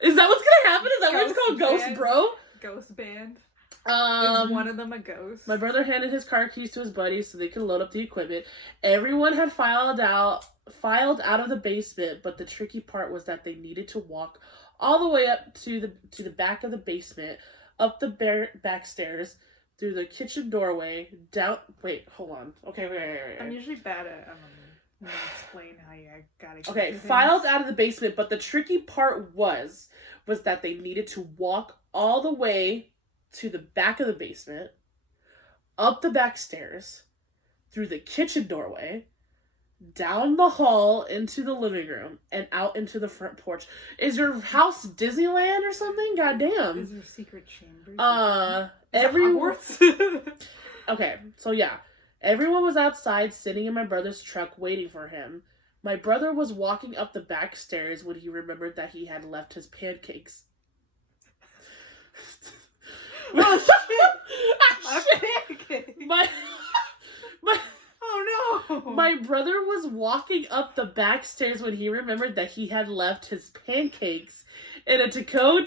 Is that what's gonna happen? Is that what it's called? Ghost Bro? Ghost band. Is one of them a ghost? My brother handed his car keys to his buddies so they could load up the equipment. Everyone had filed out of the basement, but the tricky part was that they needed to walk all the way up to the back of the basement, up the back stairs, through the kitchen doorway, down... Wait, hold on. Okay, wait. I'm usually bad at explain how you gotta get Okay, filed out of the basement, but the tricky part was that they needed to walk all the way to the back of the basement, up the back stairs, through the kitchen doorway, down the hall into the living room, and out into the front porch. Is your house Disneyland or something? Goddamn. Is there secret chambers? Okay, so yeah. Everyone was outside sitting in my brother's truck waiting for him. My brother was walking up the back stairs when he remembered that he had left his pancakes. Oh shit! Pancake. Oh no! My brother was walking up the back stairs when he remembered that he had left his pancakes in a to-go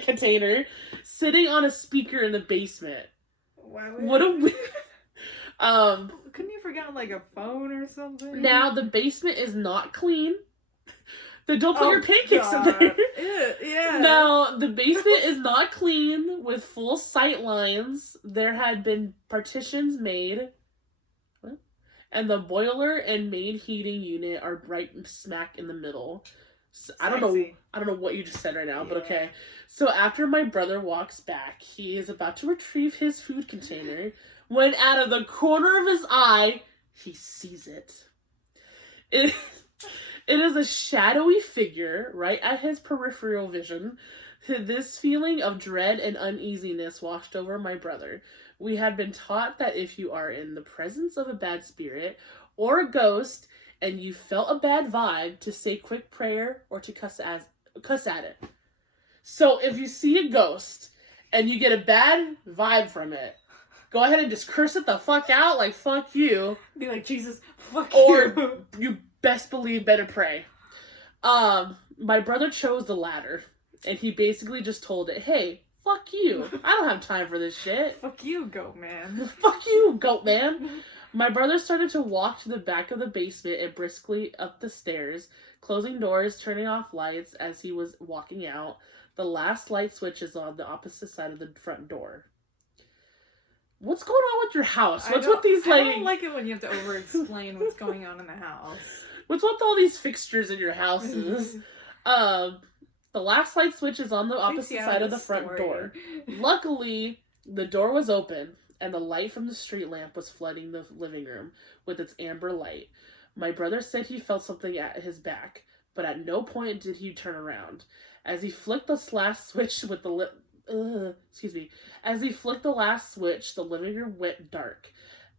container sitting on a speaker in the basement. Why would what a weird... Couldn't you forget like a phone or something? Now the basement is not clean. Don't put your pancakes in there. Yeah. No, the basement is not clean with full sight lines. There had been partitions made. What? And the boiler and main heating unit are right smack in the middle. So, I don't know what you just said right now, but okay. So after my brother walks back, he is about to retrieve his food container when out of the corner of his eye, he sees it. It is a shadowy figure right at his peripheral vision. This feeling of dread and uneasiness washed over my brother. We had been taught that if you are in the presence of a bad spirit or a ghost and you felt a bad vibe, to say quick prayer or to cuss at it. So if you see a ghost and you get a bad vibe from it, go ahead and just curse it the fuck out, like fuck you. Be like, Jesus, fuck or you. Or you best believe better pray. My brother chose the latter, and he basically just told it, hey, fuck you. I don't have time for this shit. Fuck you, goat man. Fuck you, goat man. My brother started to walk to the back of the basement and briskly up the stairs, closing doors, turning off lights as he was walking out. The last light switch is on the opposite side of the front door. What's going on with your house? What's with these, like... I don't like it when you have to over-explain what's going on in the house. What's with all these fixtures in your houses? The last light switch is on the opposite side of the front door. Luckily, the door was open, and the light from the street lamp was flooding the living room with its amber light. My brother said he felt something at his back, but at no point did he turn around. As he flicked the last switch with the As he flicked the last switch, the living room went dark,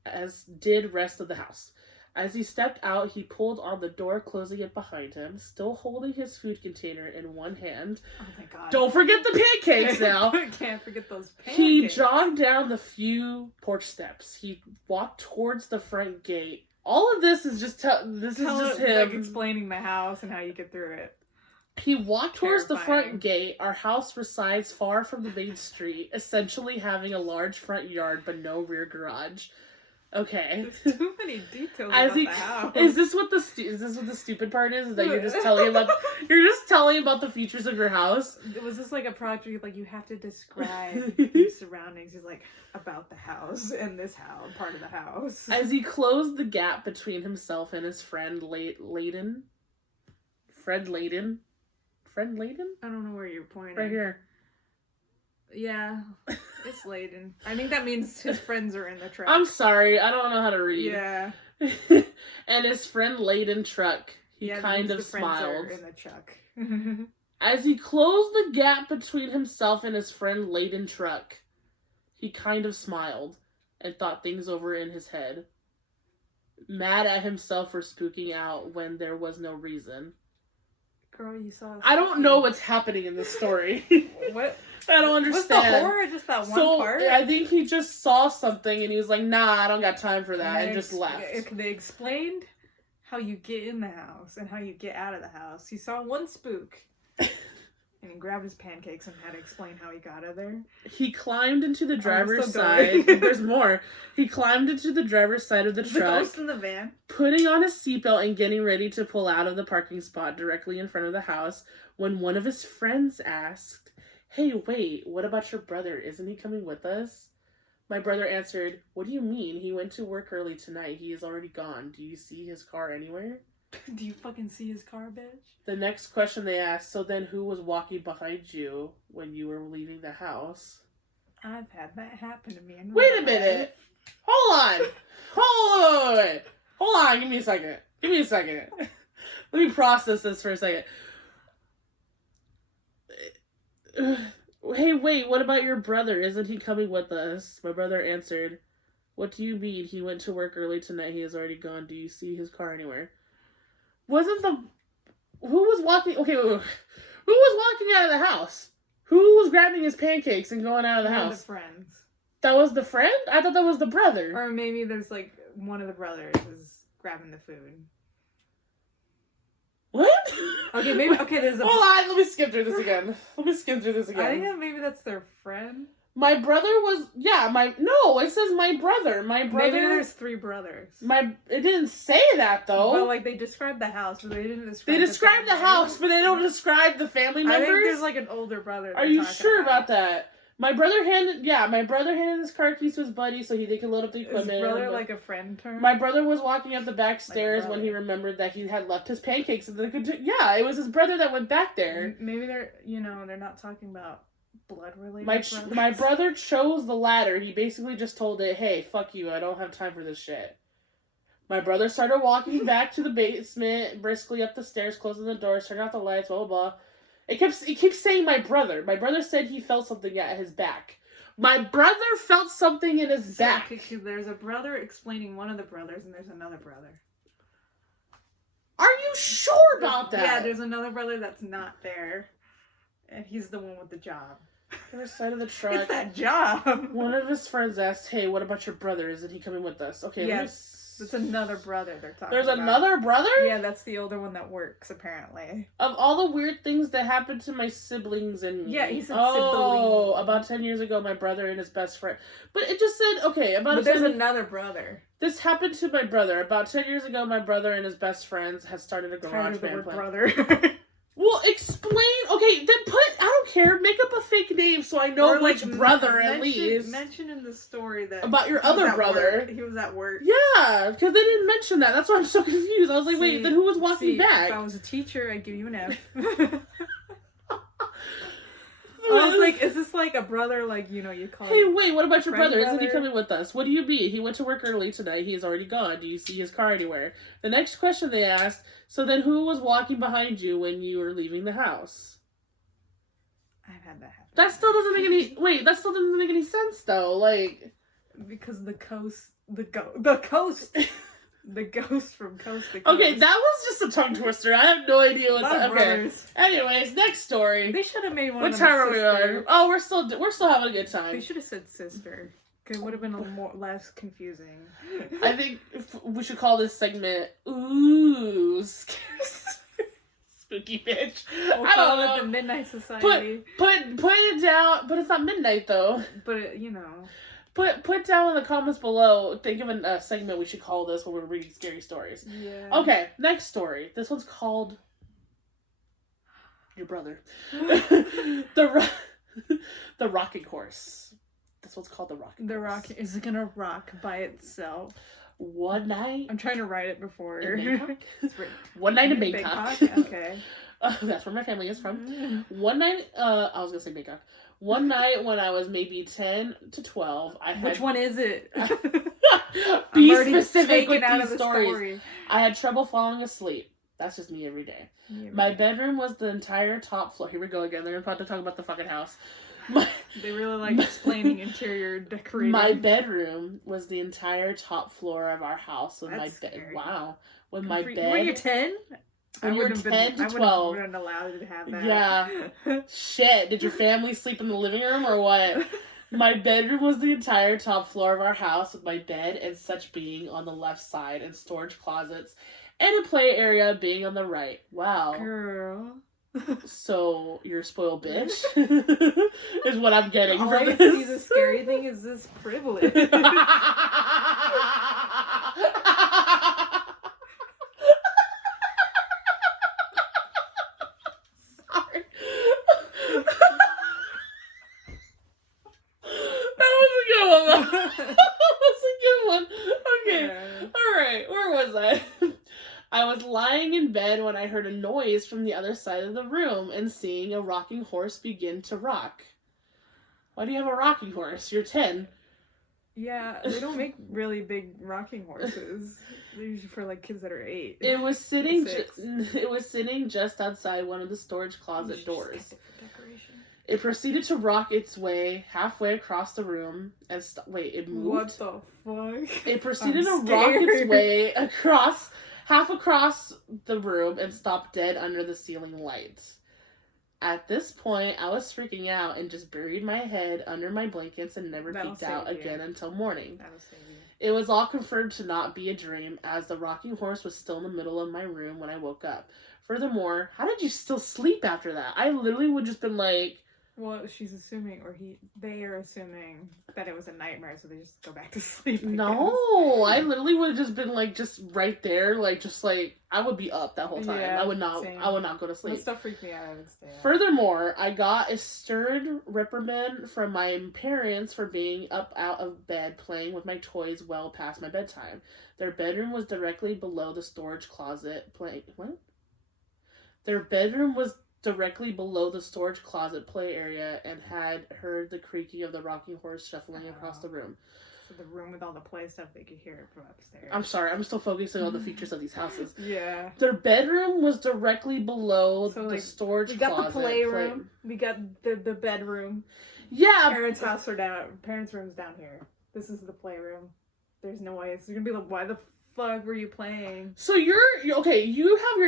as did rest of the house. As he stepped out, he pulled on the door, closing it behind him, still holding his food container in one hand. Oh my god. Don't forget the pancakes now. Can't forget those pancakes. He jogged down the few porch steps. He walked towards the front gate. All of this is just him. Like explaining the house and how you get through it. He walked towards the front gate. Our house resides far from the main street, essentially having a large front yard but no rear garage. Okay. There's too many details about the house. Is this what the stupid part is? Is that you're just telling about the features of your house? Was this like a project like you have to describe the surroundings? He's like about the house and this house part of the house. As he closed the gap between himself and his friend Laden. Fred Laden? Fred Laden? I don't know where you're pointing. Right here. Yeah, it's Laden. I think that means his friends are in the truck. I'm sorry, I don't know how to read. Yeah. And his friend Laden truck, he kind of smiled. Are in the truck. As he closed the gap between himself and his friend Laden truck, he kind of smiled and thought things over in his head. Mad at himself for spooking out when there was no reason. Girl, you saw... I don't know what's happening in this story. What? I don't understand. What's the horror? Just that one part? I think he just saw something and he was like, nah, I don't got time for that, and just left. They explained how you get in the house and how you get out of the house. He saw one spook. And he grabbed his pancakes and had to explain how he got out of there. He climbed into the driver's side. There's more. He climbed into the driver's side of the truck. The ghost in the van. Putting on his seatbelt and getting ready to pull out of the parking spot directly in front of the house when one of his friends asked, hey, wait, what about your brother? Isn't he coming with us? My brother answered, "What do you mean? He went to work early tonight. He is already gone. Do you see his car anywhere?" Do you fucking see his car, bitch? The next question they asked, "So then who was walking behind you when you were leaving the house?" I've had that happen to me. Wait a minute. Hold on. Hold on. Give me a second. Let me process this for a second. Hey, wait, what about your brother? Isn't he coming with us? My brother answered, "What do you mean? He went to work early tonight. He is already gone. Do you see his car anywhere?" Who was walking? Okay, wait. Who was walking out of the house? Who was grabbing his pancakes and going out of the house? The friends. That was the friend? I thought that was the brother. Or maybe there's like one of the brothers is grabbing the food. What? Okay, maybe. Okay, there's a. Hold on, let me skim through this again. I think maybe that's their friend. My brother was. Yeah, No, it says my brother. My brother. Maybe there's 3 brothers. It didn't say that though. But like they described the house, but they didn't describe. They described the house, but they don't describe the family members. I think there's like an older brother. Are you sure about that? My brother handed his car keys to his buddy so they could load up the equipment. Is brother like a friend term? My brother was walking up the back stairs when he remembered that he had left his pancakes and yeah, it was his brother that went back there. Maybe they're not talking about blood related. My brother chose the latter. He basically just told it, "Hey, fuck you, I don't have time for this shit." My brother started walking back to the basement, briskly up the stairs, closing the doors, turning off the lights, blah, blah, blah. It keeps saying my brother. My brother said he felt something at his back. My brother felt something in his back. There's a brother explaining one of the brothers, and there's another brother. Are you sure about that? Yeah, there's another brother that's not there. And he's the one with the job. On the side of the truck. It's that job. One of his friends asked, "Hey, what about your brother? Isn't he coming with us?" Okay, yes. It's another brother they're talking There's about. another brother? Yeah, that's the older one that works, apparently. Of all the weird things that happened to my siblings and me. Yeah, he said sibling. About 10 years ago, my brother and his best friend. But it just said, okay, But there's another brother. This happened to my brother. About 10 years ago, my brother and his best friends had started a garage band plan. Brother. Well, explain. Okay, then I don't care. Make up a fake name so I know which brother at least. Mention in the story that about your other brother. He was at work. Yeah, because they didn't mention that. That's why I'm so confused. I was like, wait, then who was walking back? If I was a teacher, I'd give you an F. I was like, is this like a brother, like, you call Hey, wait, what about your brother? Isn't he coming with us? What do you mean? He went to work early tonight. He is already gone. Do you see his car anywhere? The next question they asked, "So then who was walking behind you when you were leaving the house?" I've had that happen. That still doesn't make any sense, though. Like, because the ghost the ghost from Coast to Coast. Okay, that was just a tongue twister. I have no idea what that. Okay. Brothers. Anyways, next story. They should have made one. What time are we on? Oh, we're still having a good time. They should have said sister. It would have been a little less confusing. I think we should call this segment "Ooh, Spooky Bitch." We'll call it the Midnight Society. Put it down, but it's not midnight though. But Put down in the comments below. Think of a segment we should call this when we're reading scary stories. Yeah. Okay, next story. This one's called Your Brother. The Rocking Horse. This one's called The Rocking Horse. Is it gonna rock by itself? One night. I'm trying to write it before. One night in Bangkok. Okay. That's where my family is from. One night, I was gonna say Bangkok. One night when I was maybe 10 to 12, Which one is it? Be specific with these stories. I had trouble falling asleep. That's just me every day. My bedroom was the entire top floor. Here we go again. They're about to talk about the fucking house. They really like explaining interior decorating. My bedroom was the entire top floor of our house with my bed. Wow. With my bed. When you're 10? When you're 10 to 12. I wouldn't allow you to have that. Yeah. Shit. Did your family sleep in the living room or what? My bedroom was the entire top floor of our house with my bed and such being on the left side and storage closets and a play area being on the right. Wow. Girl. So, you're a spoiled bitch? Is what I'm getting All from I this. see the scary thing is this privilege. That was a good one. bed when I heard a noise from the other side of the room and seeing a rocking horse begin to rock. Why do you have a rocking horse? You're 10. Yeah, they don't make really big rocking horses. They're usually for like kids that are 8. It was sitting just outside one of the storage closet doors. It proceeded to rock its way halfway across the room and it moved. What the fuck? It proceeded to rock its way across the room and stopped dead under the ceiling light. At this point, I was freaking out and just buried my head under my blankets and never peeked out again until morning. That'll save you. It was all confirmed to not be a dream, as the rocking horse was still in the middle of my room when I woke up. Furthermore, how did you still sleep after that? I literally would just been like... Well, she's assuming, they are assuming that it was a nightmare, so they just go back to sleep. No, I literally would have just been like, just right there, I would be up that whole time. Yeah, I would not go to sleep. That stuff freaked me out. I would stay up. Furthermore, I got a stern reprimand from my parents for being up out of bed playing with my toys well past my bedtime. Their bedroom was directly below the storage closet Their bedroom was directly below the storage closet play area and had heard the creaking of the rocking horse shuffling across the room. So the room with all the play stuff, they could hear it from upstairs. I'm sorry, I'm still focusing on the features of these houses. Yeah. Their bedroom was directly below the storage closet. We got the playroom. We got the bedroom. Yeah. Parents' room's down here. This is the playroom. There's noise. You're gonna be like, why the fuck were you playing? So you have your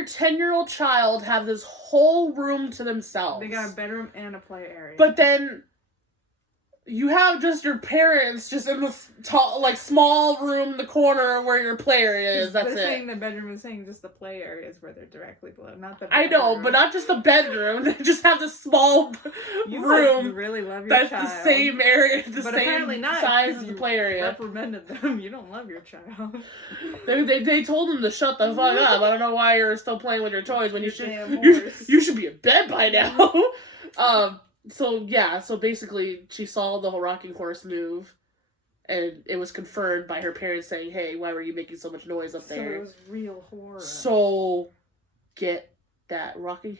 10-year-old child have this whole room to themselves. They got a bedroom and a play area. But then you have just your parents just in this small room in the corner where your play area is. That's it. They're saying the bedroom is saying just the play area is where they're directly below, not the bedroom. I know, but not just the bedroom. They just have this small room. You really love your child. That's the same area, but same size as the play area. Reprimanded them. You don't love your child. They told them to shut the fuck up. I don't know why you're still playing with your toys when you should be in bed by now. So basically, she saw the rocking horse move, and it was confirmed by her parents saying, "Hey, why were you making so much noise up there?" So it was real horror. So, get that rocking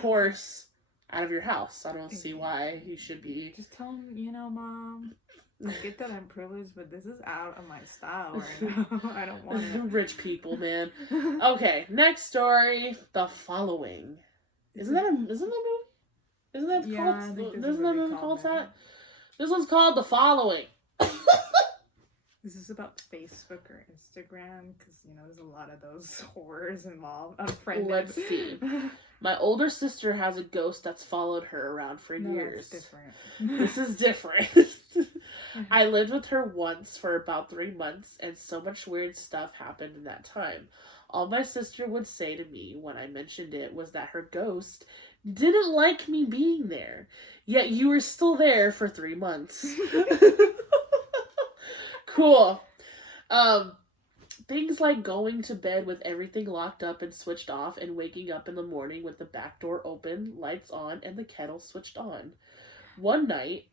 horse out of your house. I don't see why you should be. Just tell him, Mom, I get that I'm privileged, but this is out of my style right now. I don't want it. Rich people, man. Okay, next story. The Following. Isn't that a movie? Isn't that movie called that? This one's called The Following. Is this about Facebook or Instagram? Because, there's a lot of those horrors involved. Unfriended. Let's see. My older sister has a ghost that's followed her around for years. That's different. This is different. I lived with her once for about 3 months, and so much weird stuff happened in that time. All my sister would say to me when I mentioned it was that her ghost didn't like me being there, yet you were still there for 3 months. Cool. Things like going to bed with everything locked up and switched off, and waking up in the morning with the back door open, lights on, and the kettle switched on. One night...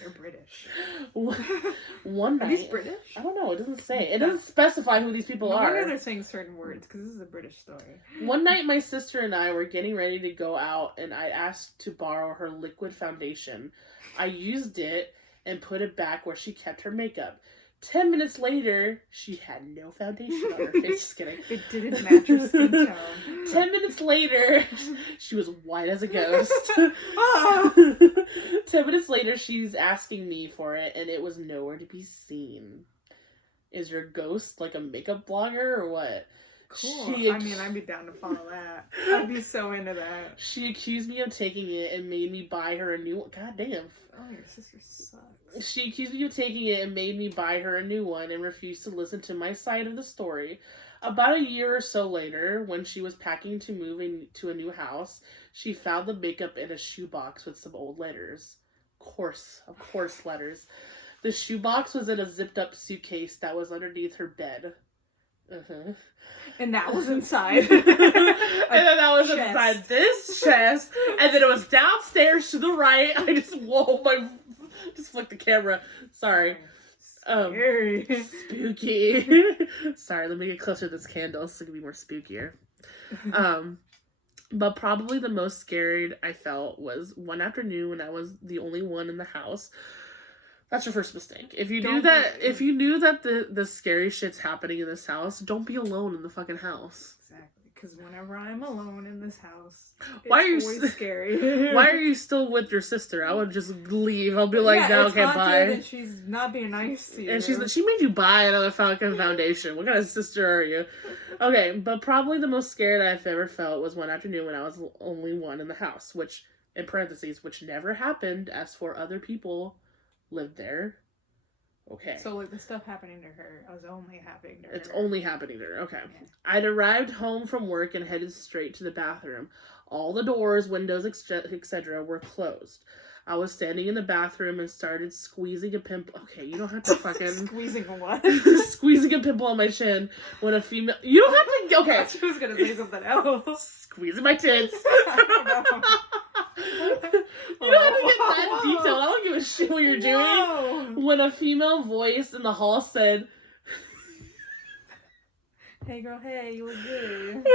They're British. One night... Are these British? I don't know. It doesn't say. It doesn't specify who these people are. I wonder they're saying certain words, because this is a British story. One night, my sister and I were getting ready to go out, and I asked to borrow her liquid foundation. I used it and put it back where she kept her makeup. 10 minutes later, she had no foundation on her face. Just kidding. It didn't match her skin tone. 10 minutes later, she was white as a ghost. 10 minutes later, she's asking me for it, and it was nowhere to be seen. Is your ghost like a makeup blogger or what? Cool. I'd be down to follow that. I'd be so into that. She accused me of taking it and made me buy her a new one. God damn. Oh, your sister sucks. She accused me of taking it and made me buy her a new one and refused to listen to my side of the story. About a year or so later, when she was packing to move into a new house, she found the makeup in a shoebox with some old letters. Of course, letters. The shoebox was in a zipped-up suitcase that was underneath her bed. Uh-huh. And that was inside. And then that was inside this chest. And then it was downstairs to the right. I just flicked the camera. Sorry. Scary. Spooky. Sorry, let me get closer to this candle so it can be more spookier. But probably the most scared I felt was one afternoon when I was the only one in the house. That's your first mistake. If you knew that the scary shit's happening in this house, don't be alone in the fucking house. Exactly. Because whenever I'm alone in this house, why are you always scary. Why are you still with your sister? I would just leave. I'll be like, no, okay, bye. And she's not being nice to you. And she made you buy another fucking foundation. What kind of sister are you? Okay, but probably the most scared I've ever felt was one afternoon when I was the only one in the house, which, in parentheses, which never happened as for other people lived there. Okay. So, like, the stuff happening to her was only happening to her. It's only happening to her. Okay. Yeah. I'd arrived home from work and headed straight to the bathroom. All the doors, windows, etc. were closed. I was standing in the bathroom and started squeezing a pimple. Okay, you don't have to fucking... Squeezing a what? Squeezing a pimple on my chin when a female... You don't have to... Okay. I thought she was going to say something else. Squeezing my tits. You don't have to get that detailed. I don't give a shit what you're doing. When a female voice in the hall said... Hey girl, hey, you look good.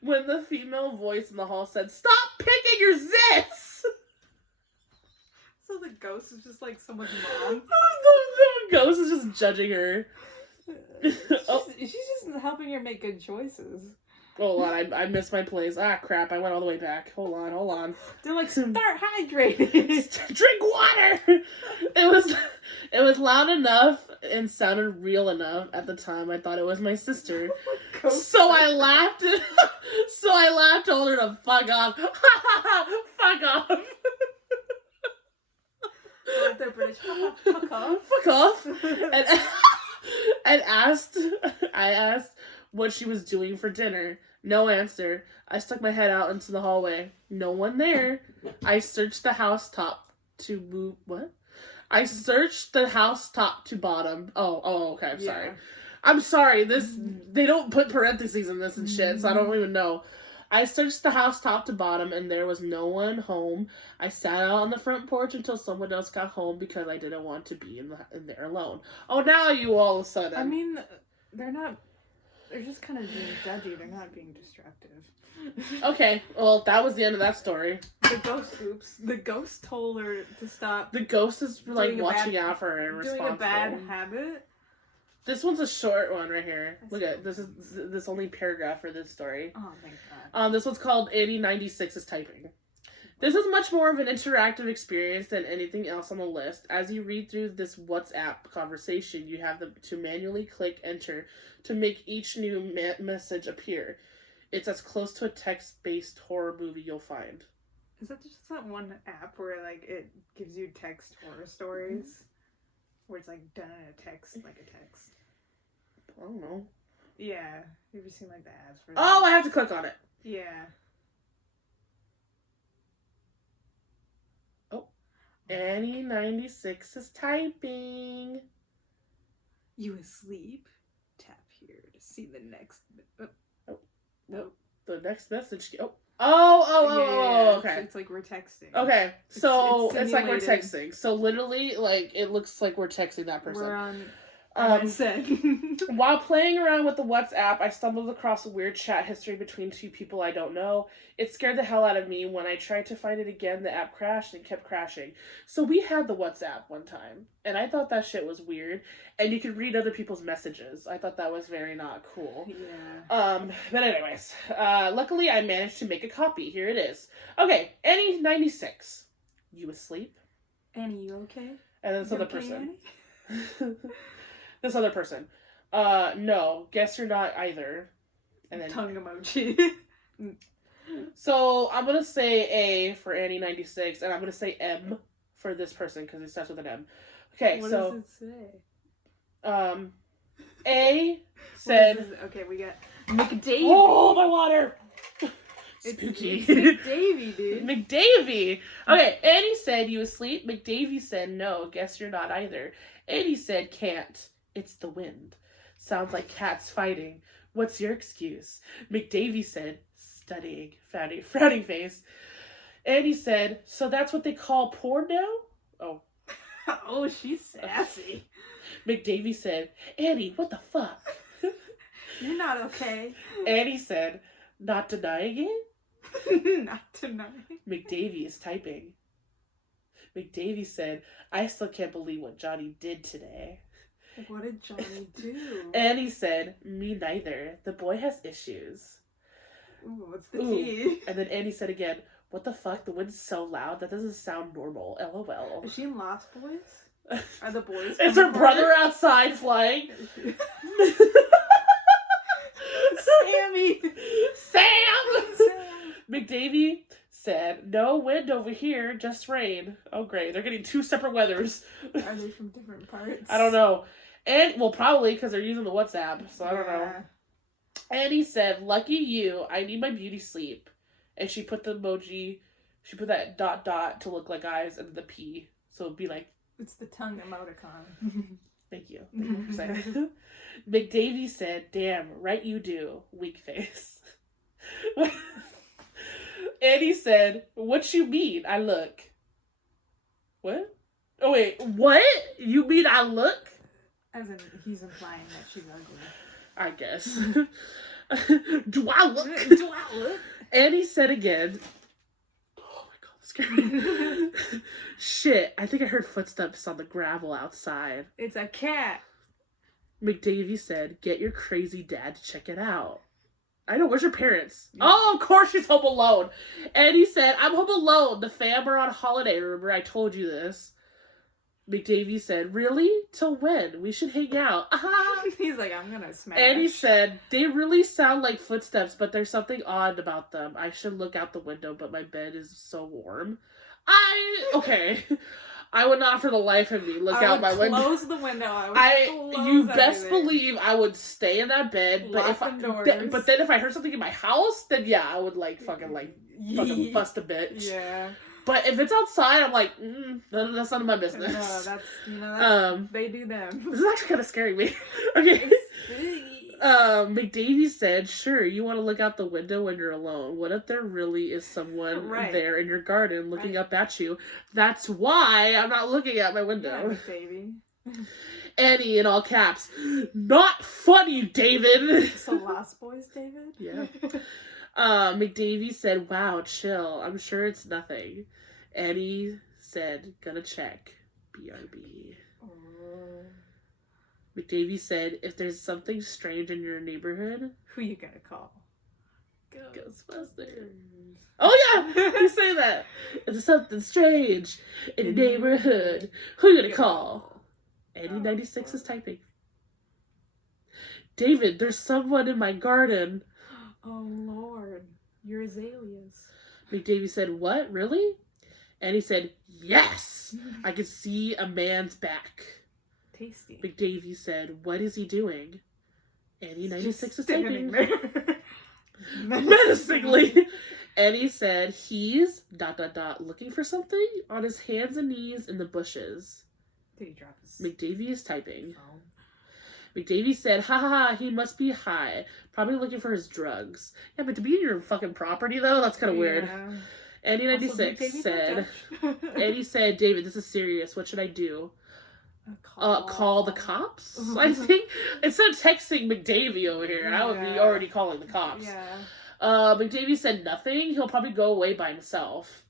When the female voice in the hall said, "Stop picking your zits!" So the ghost is just like someone's mom? The ghost is just judging her. She's just helping her make good choices. Hold on, I missed my place. Ah, crap, I went all the way back. Hold on. They're like, start hydrating. Drink water! It was loud enough and sounded real enough at the time. I thought it was my sister. So I laughed. Told her to fuck off. Fuck off. They're British. Fuck off. Fuck off. And I asked what she was doing for dinner. No answer. I stuck my head out into the hallway. No one there. I searched the house top to move. What? I searched the house top to bottom. Oh, okay. I'm sorry. They don't put parentheses in this and shit, so I don't even know. I searched the house top to bottom, and there was no one home. I sat out on the front porch until someone else got home because I didn't want to be in there alone. Oh, now you all of a sudden. I mean, they're not. They're just kind of being judgy. They're not being destructive. Okay, well, that was the end of that story. The ghost told her to stop. The ghost is like watching out for her and responsible. Doing a bad habit. This one's a short one right here. Look at this. Is this only paragraph for this story? Oh, thank God. This one's called 8096 is typing. This is much more of an interactive experience than anything else on the list. As you read through this WhatsApp conversation, you have to manually click enter to make each new message appear. It's as close to a text-based horror movie you'll find. Is that just that one app where like it gives you text horror stories? Where it's like done in a text, like a text. I don't know. Yeah. Have you seen like the ads for that? Oh, I have to click on it. Yeah. Oh. Annie 96 is typing. You asleep? Tap here to see the next. No. The next message. Oh, okay. It's like we're texting. Okay, so it's like we're texting. So literally, like, it looks like we're texting that person. We're on send. While playing around with the WhatsApp, I stumbled across a weird chat history between two people I don't know. It scared the hell out of me. When I tried to find it again, the app crashed and kept crashing. So we had the WhatsApp one time, and I thought that shit was weird. And you could read other people's messages. I thought that was very not cool. Yeah. But anyways, luckily I managed to make a copy. Here it is. Okay, Annie 96. You asleep? Annie, you okay? And then this other okay, person. This other person. No, guess you're not either. And then tongue emoji. So I'm gonna say A for Annie 96, and I'm gonna say M for this person because it starts with an M. Okay, what so does it say? A said. Okay, we got McDavie. Oh, my water. Spooky. It's McDavie, dude. McDavie. Okay, Annie said, you asleep? McDavie said, no, guess you're not either. Annie said, can't. It's the wind. Sounds like cats fighting. What's your excuse? McDavie said, studying, frowning face. Annie said, so that's what they call porn now? Oh. Oh, she's sassy. McDavie said, Annie, what the fuck? You're not okay. Annie said, not denying it? Not tonight. McDavie is typing. McDavie said, I still can't believe what Johnny did today. What did Johnny do? Annie said, me neither. The boy has issues. Ooh, what's the tea? And then Annie said again, what the fuck? The wind's so loud. That doesn't sound normal. LOL. Is she in Lost Boys? Are the boys? Is her brother outside flying? Sammy! Sam! McDavie said, no wind over here, just rain. Oh, great. They're getting two separate weathers. Are they from different parts? I don't know. And, well, probably because they're using the WhatsApp, so I don't know. Annie said, lucky you, I need my beauty sleep. And she put the emoji, she put that ... to look like eyes and the P. So it'd be like... It's the tongue emoticon. Thank you. Thank you for saying. McDavie said, damn, right you do, weak face. Annie said, what you mean I look? What? Oh wait, what? You mean I look? As in, he's implying that she's ugly. I guess. Do I look? Do I look? Annie said again, oh my god, that's scary. Shit, I think I heard footsteps on the gravel outside. It's a cat. McDavie said, get your crazy dad to check it out. I know, where's your parents? Yeah. Oh, of course she's home alone. Annie said, I'm home alone. The fam are on holiday, remember I told you this. McDavie said, really? Till when? We should hang out. He's like, I'm gonna smash. Annie said, they really sound like footsteps, but there's something odd about them. I should look out the window, but my bed is so warm. Okay. I would not for the life of me look out my window. Close the window. You best believe I would stay in that bed. Lock But then if I heard something in my house, then yeah, I would fucking bust a bitch. Yeah. But if it's outside, I'm like, that's none of my business. No, that's they do them. This is actually kind of scaring me. Okay. McDavie said, sure, you want to look out the window when you're alone. What if there really is someone there in your garden looking up at you? That's why I'm not looking out my window. Yeah, McDavie. Annie in all caps. Not funny, David. So Lost Boys, David? Yeah. McDavie said, wow, chill. I'm sure it's nothing. Annie said, gonna check. BRB. McDavie said, if there's something strange in your neighborhood... Who you gonna call? Ghostbusters. Oh yeah! You say that. If there's something strange in your neighborhood, who you gonna call? Annie 96 is typing. David, there's someone in my garden. Oh Lord. Your azaleas. McDavie said, what? Really? Annie said, yes! I can see a man's back. Tasty. McDavie said, what is he doing? Annie 96 is typing. Menacingly. Annie said, he's ... looking for something on his hands and knees in the bushes. Did he drop his... McDavie is typing. phone? McDavie said, ha ha ha, he must be high. Probably looking for his drugs. Yeah, but to be in your fucking property, though, that's kind of weird. Annie 96 said, Annie said, David, this is serious. What should I do? Call the cops? I think, instead of texting McDavie over here, I would be already calling the cops. Yeah. McDavie said nothing. He'll probably go away by himself.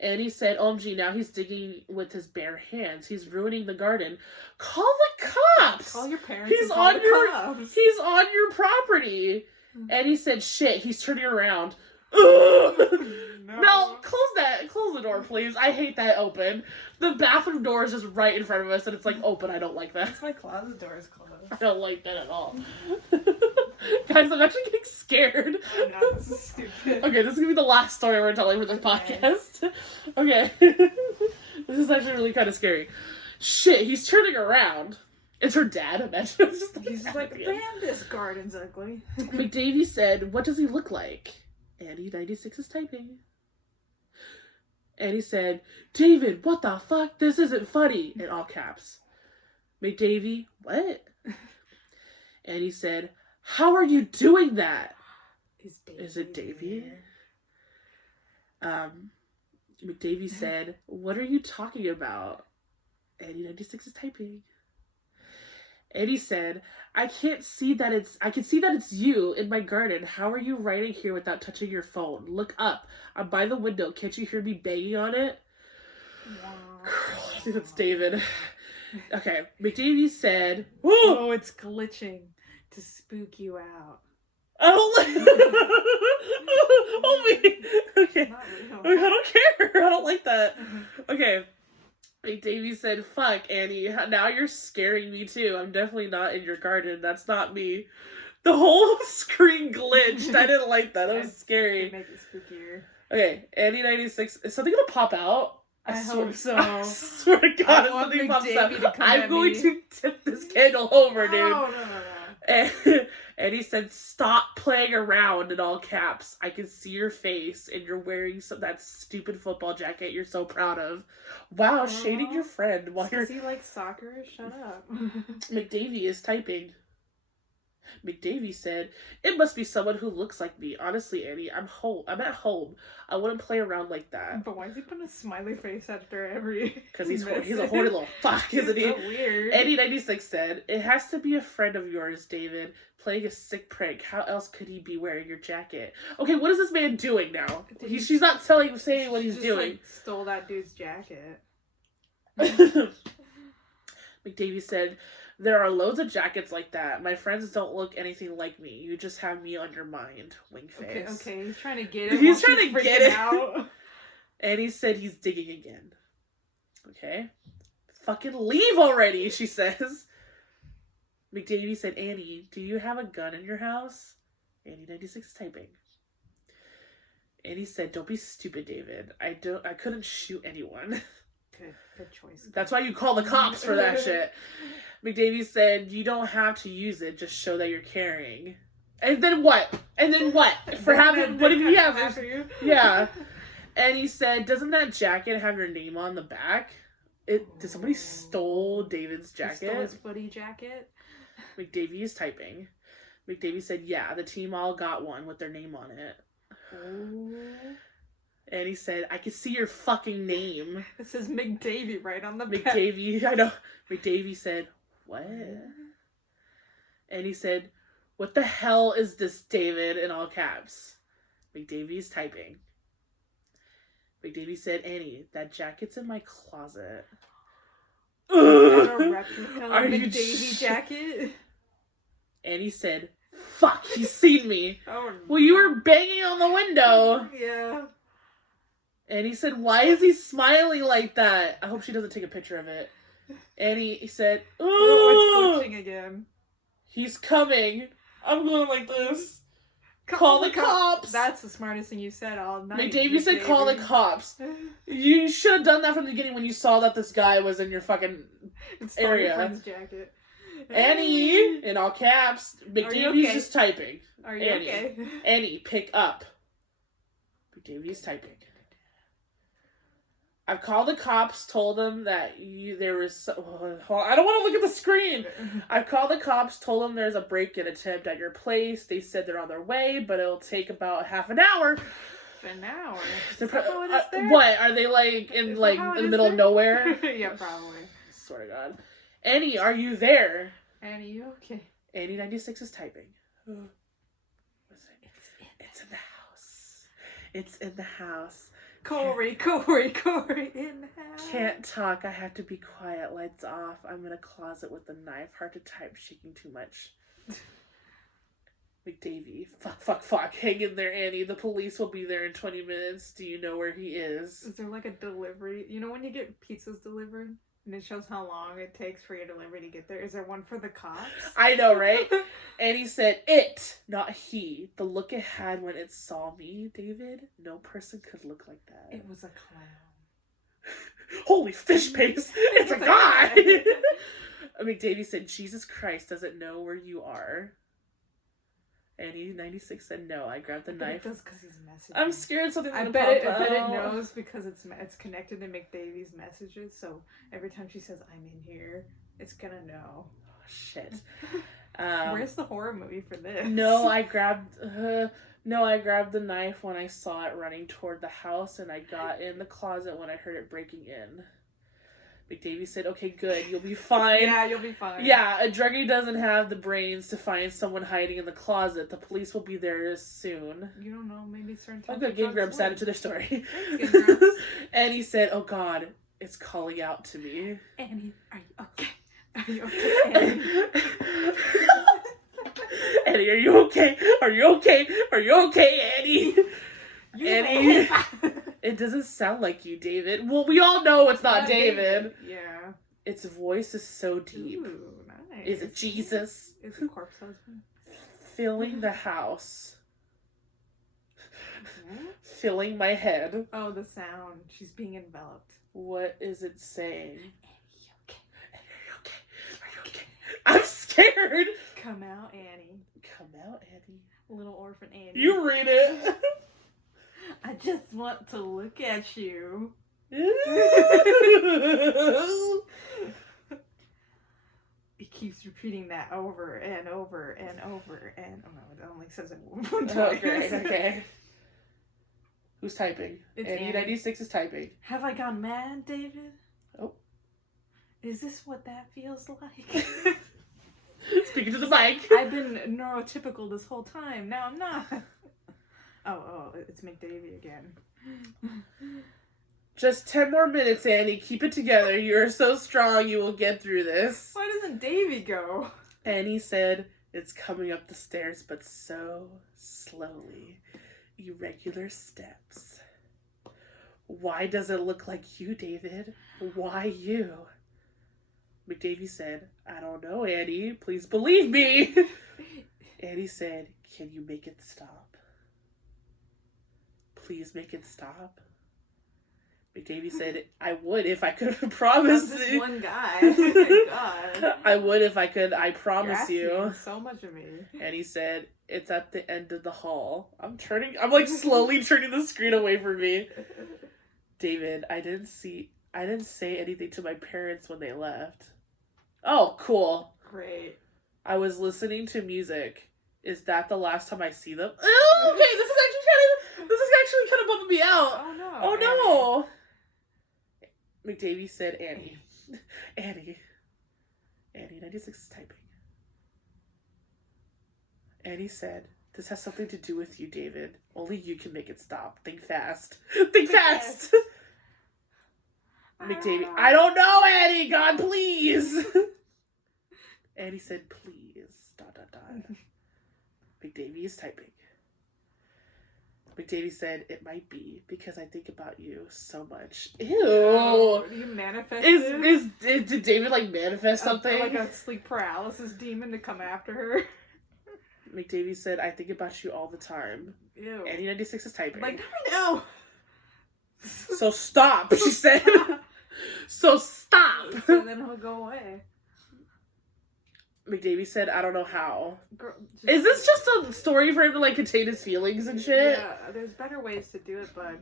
And he said, OMG, now he's digging with his bare hands. He's ruining the garden. Call the cops! Call your parents. He's on your property. And he said, shit, he's turning around. No. Mel, close the door, please. I hate that open. The bathroom door is just right in front of us, and it's like open. I don't like that. That's my closet door is closed. I don't like that at all. Guys, I'm actually getting scared. I know, this is stupid. Okay, this is gonna be the last story we're telling for this podcast. Okay. This is actually really kind of scary. Shit, he's turning around. It's her dad, imagine. He's just like, damn, this garden's ugly. McDavie said, what does he look like? Annie 96 is typing. Annie said, David, what the fuck? This isn't funny. In all caps. McDavie, what? Annie said, how are you doing that? Is it Davy? McDavie said, what are you talking about? Annie96 is typing. Annie said, I can see that it's you in my garden. How are you writing here without touching your phone? Look up. I'm by the window. Can't you hear me banging on it? I think that's David. Okay. McDavie said, oh, it's glitching to spook you out. I don't like okay. I don't care. I don't like that. Okay. McDavie said, fuck, Annie. Now you're scaring me too. I'm definitely not in your garden. That's not me. The whole screen glitched. I didn't like that. That was scary. Make it spookier. Okay, Annie96. Is something gonna pop out? I hope so. I swear to God, if something pops out, I'm going to tip this candle over, dude. No. And he said, stop playing around in all caps. I can see your face and you're wearing that stupid football jacket you're so proud of. Wow, shading your friend while you're... Does he like soccer? Shut up. McDavie is typing. McDavie said, it must be someone who looks like me. Honestly, Annie, I'm at home. I wouldn't play around like that. But why is he putting a smiley face after every... Because he's a horny little fuck, isn't he? So weird. Annie96 said, it has to be a friend of yours, David, playing a sick prank. How else could he be wearing your jacket? Okay, what is this man doing now? She's not saying what he's doing. Like, stole that dude's jacket. McDavie said, there are loads of jackets like that. My friends don't look anything like me. You just have me on your mind. Wink face. Okay, he's trying to get it. He's trying to get it out. And he said he's digging again. Okay. Fucking leave already, she says. McDavie said, Annie, do you have a gun in your house? Annie96 is typing. Annie said, don't be stupid, David. I couldn't shoot anyone. Good choice. That's why you call the cops for that shit. McDavie said, you don't have to use it, just show that you're carrying. And then what? For having, what if he has it? Yeah. And he said, doesn't that jacket have your name on the back? Did somebody stole David's jacket? Stole his footy jacket? McDavie is typing. McDavie said, yeah, the team all got one with their name on it. Oh. And he said, I can see your fucking name. It says McDavie right on the back. McDavie, I know. McDavie said, what? And he said, what the hell is this, David, in all caps? McDavie is typing. McDavie said, Annie, that jacket's in my closet. Is that a replica McDavie jacket? Annie said, fuck, he's seen me. Oh, no. Well, you were banging on the window. Yeah. And he said, why is he smiling like that? I hope she doesn't take a picture of it. And he said, ooh, oh, it's glitching again. He's coming. I'm going like this. Call the cops. That's the smartest thing you said all night. McDavie said call the cops. You should have done that from the beginning when you saw that this guy was in your fucking area. Your friend's jacket. Annie, in all caps. McDavie's just typing. Are you okay? Annie, pick up. McDavie's typing. I've called the cops, told them that there was... I don't want to look at the screen! I've called the cops, told them there's a break-in attempt at your place. They said they're on their way, but it'll take about half an hour. An hour? What? Are they, like, in the middle of nowhere? Yeah, probably. Swear to God. Annie, are you there? Annie, you okay? Annie96 is typing. It's in the house. It's in the house. Corey in the house. Can't talk. I have to be quiet. Lights off. I'm in a closet with a knife. Hard to type. Shaking too much. McDavie. Fuck. Hang in there, Annie. The police will be there in 20 minutes. Do you know where he is? Is there like a delivery? You know when you get pizzas delivered? And it shows how long it takes for your delivery to get there. Is there one for the cops? I know, right? And he said, it, not he. The look it had when it saw me, David, no person could look like that. It was a clown. Holy fish paste! It's a guy! McDavie said, Jesus Christ doesn't know where you are. Annie96 said, no, I grabbed the knife. It does because he's messaging. I'm scared something's I gonna bet pop out. it knows because it's connected to McDavie's messages, so every time she says, I'm in here, it's gonna know. Oh, shit. Where's the horror movie for this? No, I grabbed the knife when I saw it running toward the house, and I got in the closet when I heard it breaking in. McDavie said, okay, good, you'll be fine. Yeah, you'll be fine. Yeah, a druggie doesn't have the brains to find someone hiding in the closet. The police will be there soon. You don't know, maybe certain types Oh, good, of Game drugs Grumps added to their story. Thanks, Game Grumps. And he said, oh God, it's calling out to me. Annie, are you okay? Are you okay, Annie? Annie, are you okay? Are you okay? Are you okay, Annie? Annie, it doesn't sound like you, David. Well, we all know it's not David. Yeah. Its voice is so deep. Ooh, nice. Is it Jesus? Is it corpse husband? Filling the house. Mm-hmm. Filling my head. Oh, the sound. She's being enveloped. What is it saying? Annie, okay? Are you okay? Are you okay? I'm scared. Come out, Annie. Come out, Annie. Little orphan Annie. You read it. I just want to look at you. He keeps repeating that over and over and over and oh no, it only says it one time. Okay. Who's typing? It's Annie Annie. 96 is typing. Have I gone mad, David? Oh. Is this what that feels like? Speaking to the mic. I've been neurotypical this whole time. Now I'm not. Oh, it's McDavie again. Just 10 more minutes, Annie. Keep it together. You are so strong. You will get through this. Why doesn't Davy go? Annie said, it's coming up the stairs, but so slowly. Irregular steps. Why does it look like you, David? Why you? McDavie said, I don't know, Annie. Please believe me. Annie said, can you make it stop? Please make it stop. McDavie said, I would if I could promise I'm this you. one guy. Oh my God. I would if I could, I promise You're you. asking so much of me. And he said, it's at the end of the hall. I'm like slowly turning the screen away from me. David, I didn't say anything to my parents when they left. Oh, cool. Great. I was listening to music. Is that the last time I see them? Oh, okay, this is actually kind of bumming me out. Oh no. Oh no. McDavie said Annie. Annie 96 is typing. Annie said, this has something to do with you, David. Only you can make it stop. Think fast. Think fast. McDavie, I don't know, Annie. God, please. Annie said, please. ... McDavie is typing. McDavie said, it might be because I think about you so much. Ew. Oh, you manifested? Did David manifest something? Like a sleep paralysis demon to come after her? McDavie said, I think about you all the time. Ew. Annie 96 is typing. I know. So stop, she said. So stop. And then he'll go away. McDavie said, I don't know how. Girl, Is this just a story for him to contain his feelings and shit? Yeah, there's better ways to do it, bud.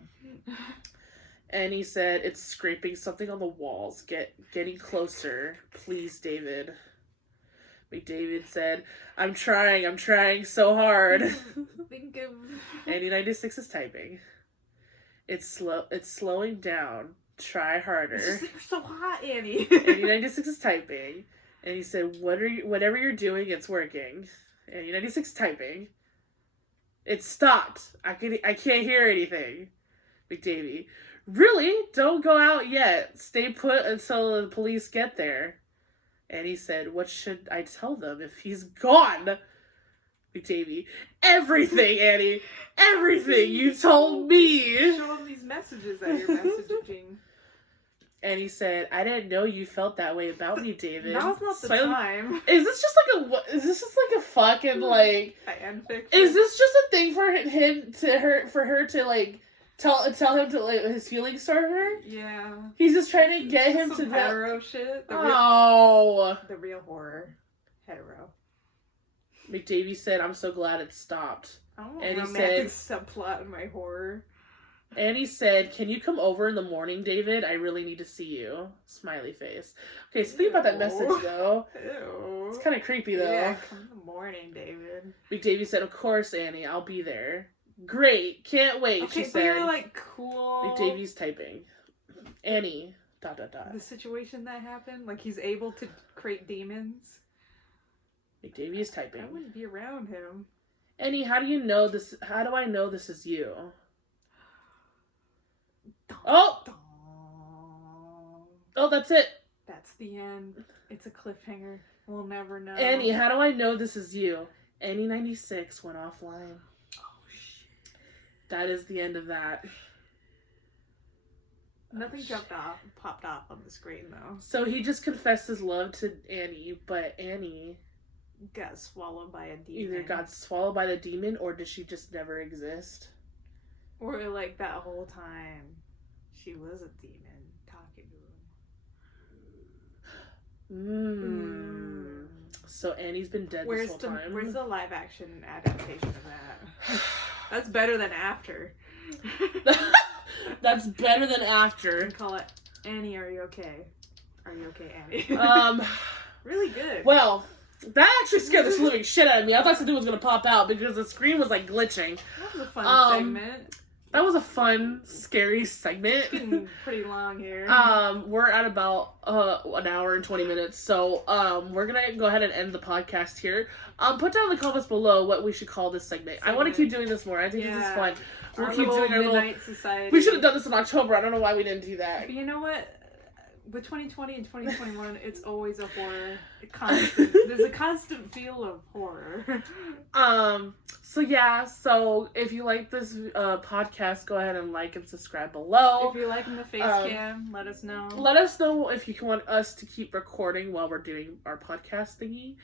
And he said, it's scraping something on the walls. Getting closer. Please, David. McDavid said, I'm trying so hard. Think of... Annie 96 is typing. It's slowing down. Try harder. You're so hot, Annie. Annie 96 is typing. And he said, whatever you're doing, it's working. Annie 96 is typing. It stopped. I can't hear anything. McDavie. Really? Don't go out yet. Stay put until the police get there. And he said, what should I tell them if he's gone? McDavie. Everything, Annie. Everything you told me. Show him these messages that you're messaging. And he said, I didn't know you felt that way about me, David. Now's not the time. Is this just a fucking fanfiction? Is this just a thing for her to tell him to his feelings toward her? Yeah. He's just trying to get him to hetero shit. The real horror. Hetero. McDavie said, I'm so glad it stopped. I don't want And he romantic subplot in my horror. And he said, can you come over in the morning, David? I really need to see you. Smiley face. Okay, so think about that message, though. Ew. It's kind of creepy, though. Yeah, come in the morning, David. McDavie said, of course, Annie. I'll be there. Great. Can't wait, she said. Okay, but you're cool. McDavie's typing. Annie, the situation that happened. Like, he's able to create demons. McDavie is typing. I wouldn't be around him. Annie, how do you know this? How do I know this is you? Oh! Oh, that's it. That's the end. It's a cliffhanger. We'll never know. Annie, how do I know this is you? Annie 96 went offline. Oh, shit. That is the end of that. Nothing popped off on the screen, though. So he just confessed his love to Annie, but Annie got swallowed by a demon. either got swallowed by the demon, or did she just never exist? Or, like, that whole time, she was a demon talking to him. So Annie's been dead this whole time. Where's the live action adaptation of that? That's better than After. That's better than After. We call it Annie, Are You Okay? Are You Okay, Annie? Really good. Well, that actually scared the living shit out of me. I thought something was gonna pop out because the screen was like glitching. That was a fun segment. That was a fun, scary segment. It's getting pretty long here. We're at about an hour and 20 minutes, so we're gonna go ahead and end the podcast here. Put down in the comments below what we should call this segment. I want to keep doing this more. I think this is fun. We'll keep doing our Midnight Society. We should have done this in October. I don't know why we didn't do that. But you know what? With 2020 and 2021, it's always a horror. There's a constant feel of horror. So yeah. So if you like this podcast, go ahead and like and subscribe below. If you're liking the face cam, let us know. Let us know if you want us to keep recording while we're doing our podcast thingy.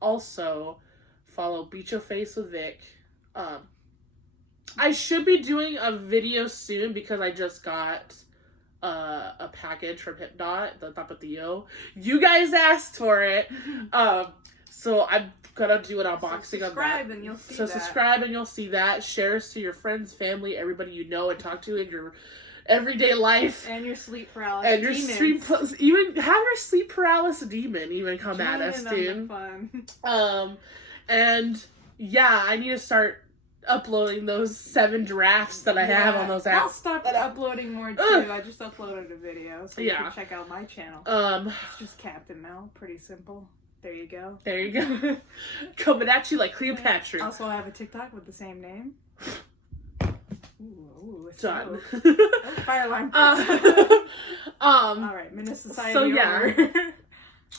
Also, follow Beat Your Face with Vic. I should be doing a video soon because I just got a package from Hypnot, the Tapatio. You guys asked for it. So I'm gonna do an unboxing of that. And you'll see so subscribe and you'll see that. Share us to your friends, family, everybody you know and talk to in your everyday life. And your sleep paralysis. And your even have your sleep paralysis demon even come at us, dude. Fun. And yeah, I need to start uploading those 7 drafts that I have on those apps. I'll stop uploading more too. I just uploaded a video, so you can check out my channel. It's just Captain Mell. Pretty simple. There you go. There you go. Coming at you like Cleopatra. Also, I have a TikTok with the same name. Ooh, it's done. Fire alarm. All right, Minute Society. So yeah,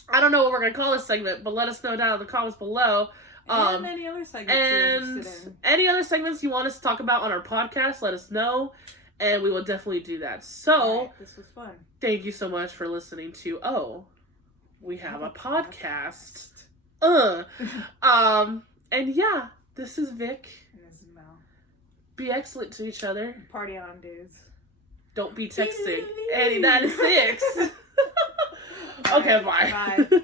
I don't know what we're gonna call this segment, but let us know down in the comments below. And any other segments you're interested in. Any other segments you want us to talk about on our podcast, let us know, and we will definitely do that. So this was fun. Thank you so much for listening to we have a podcast. And yeah, this is Vic. And this is Mel. Be excellent to each other. Party on, dudes. Don't be texting. 96. Okay, bye. Bye.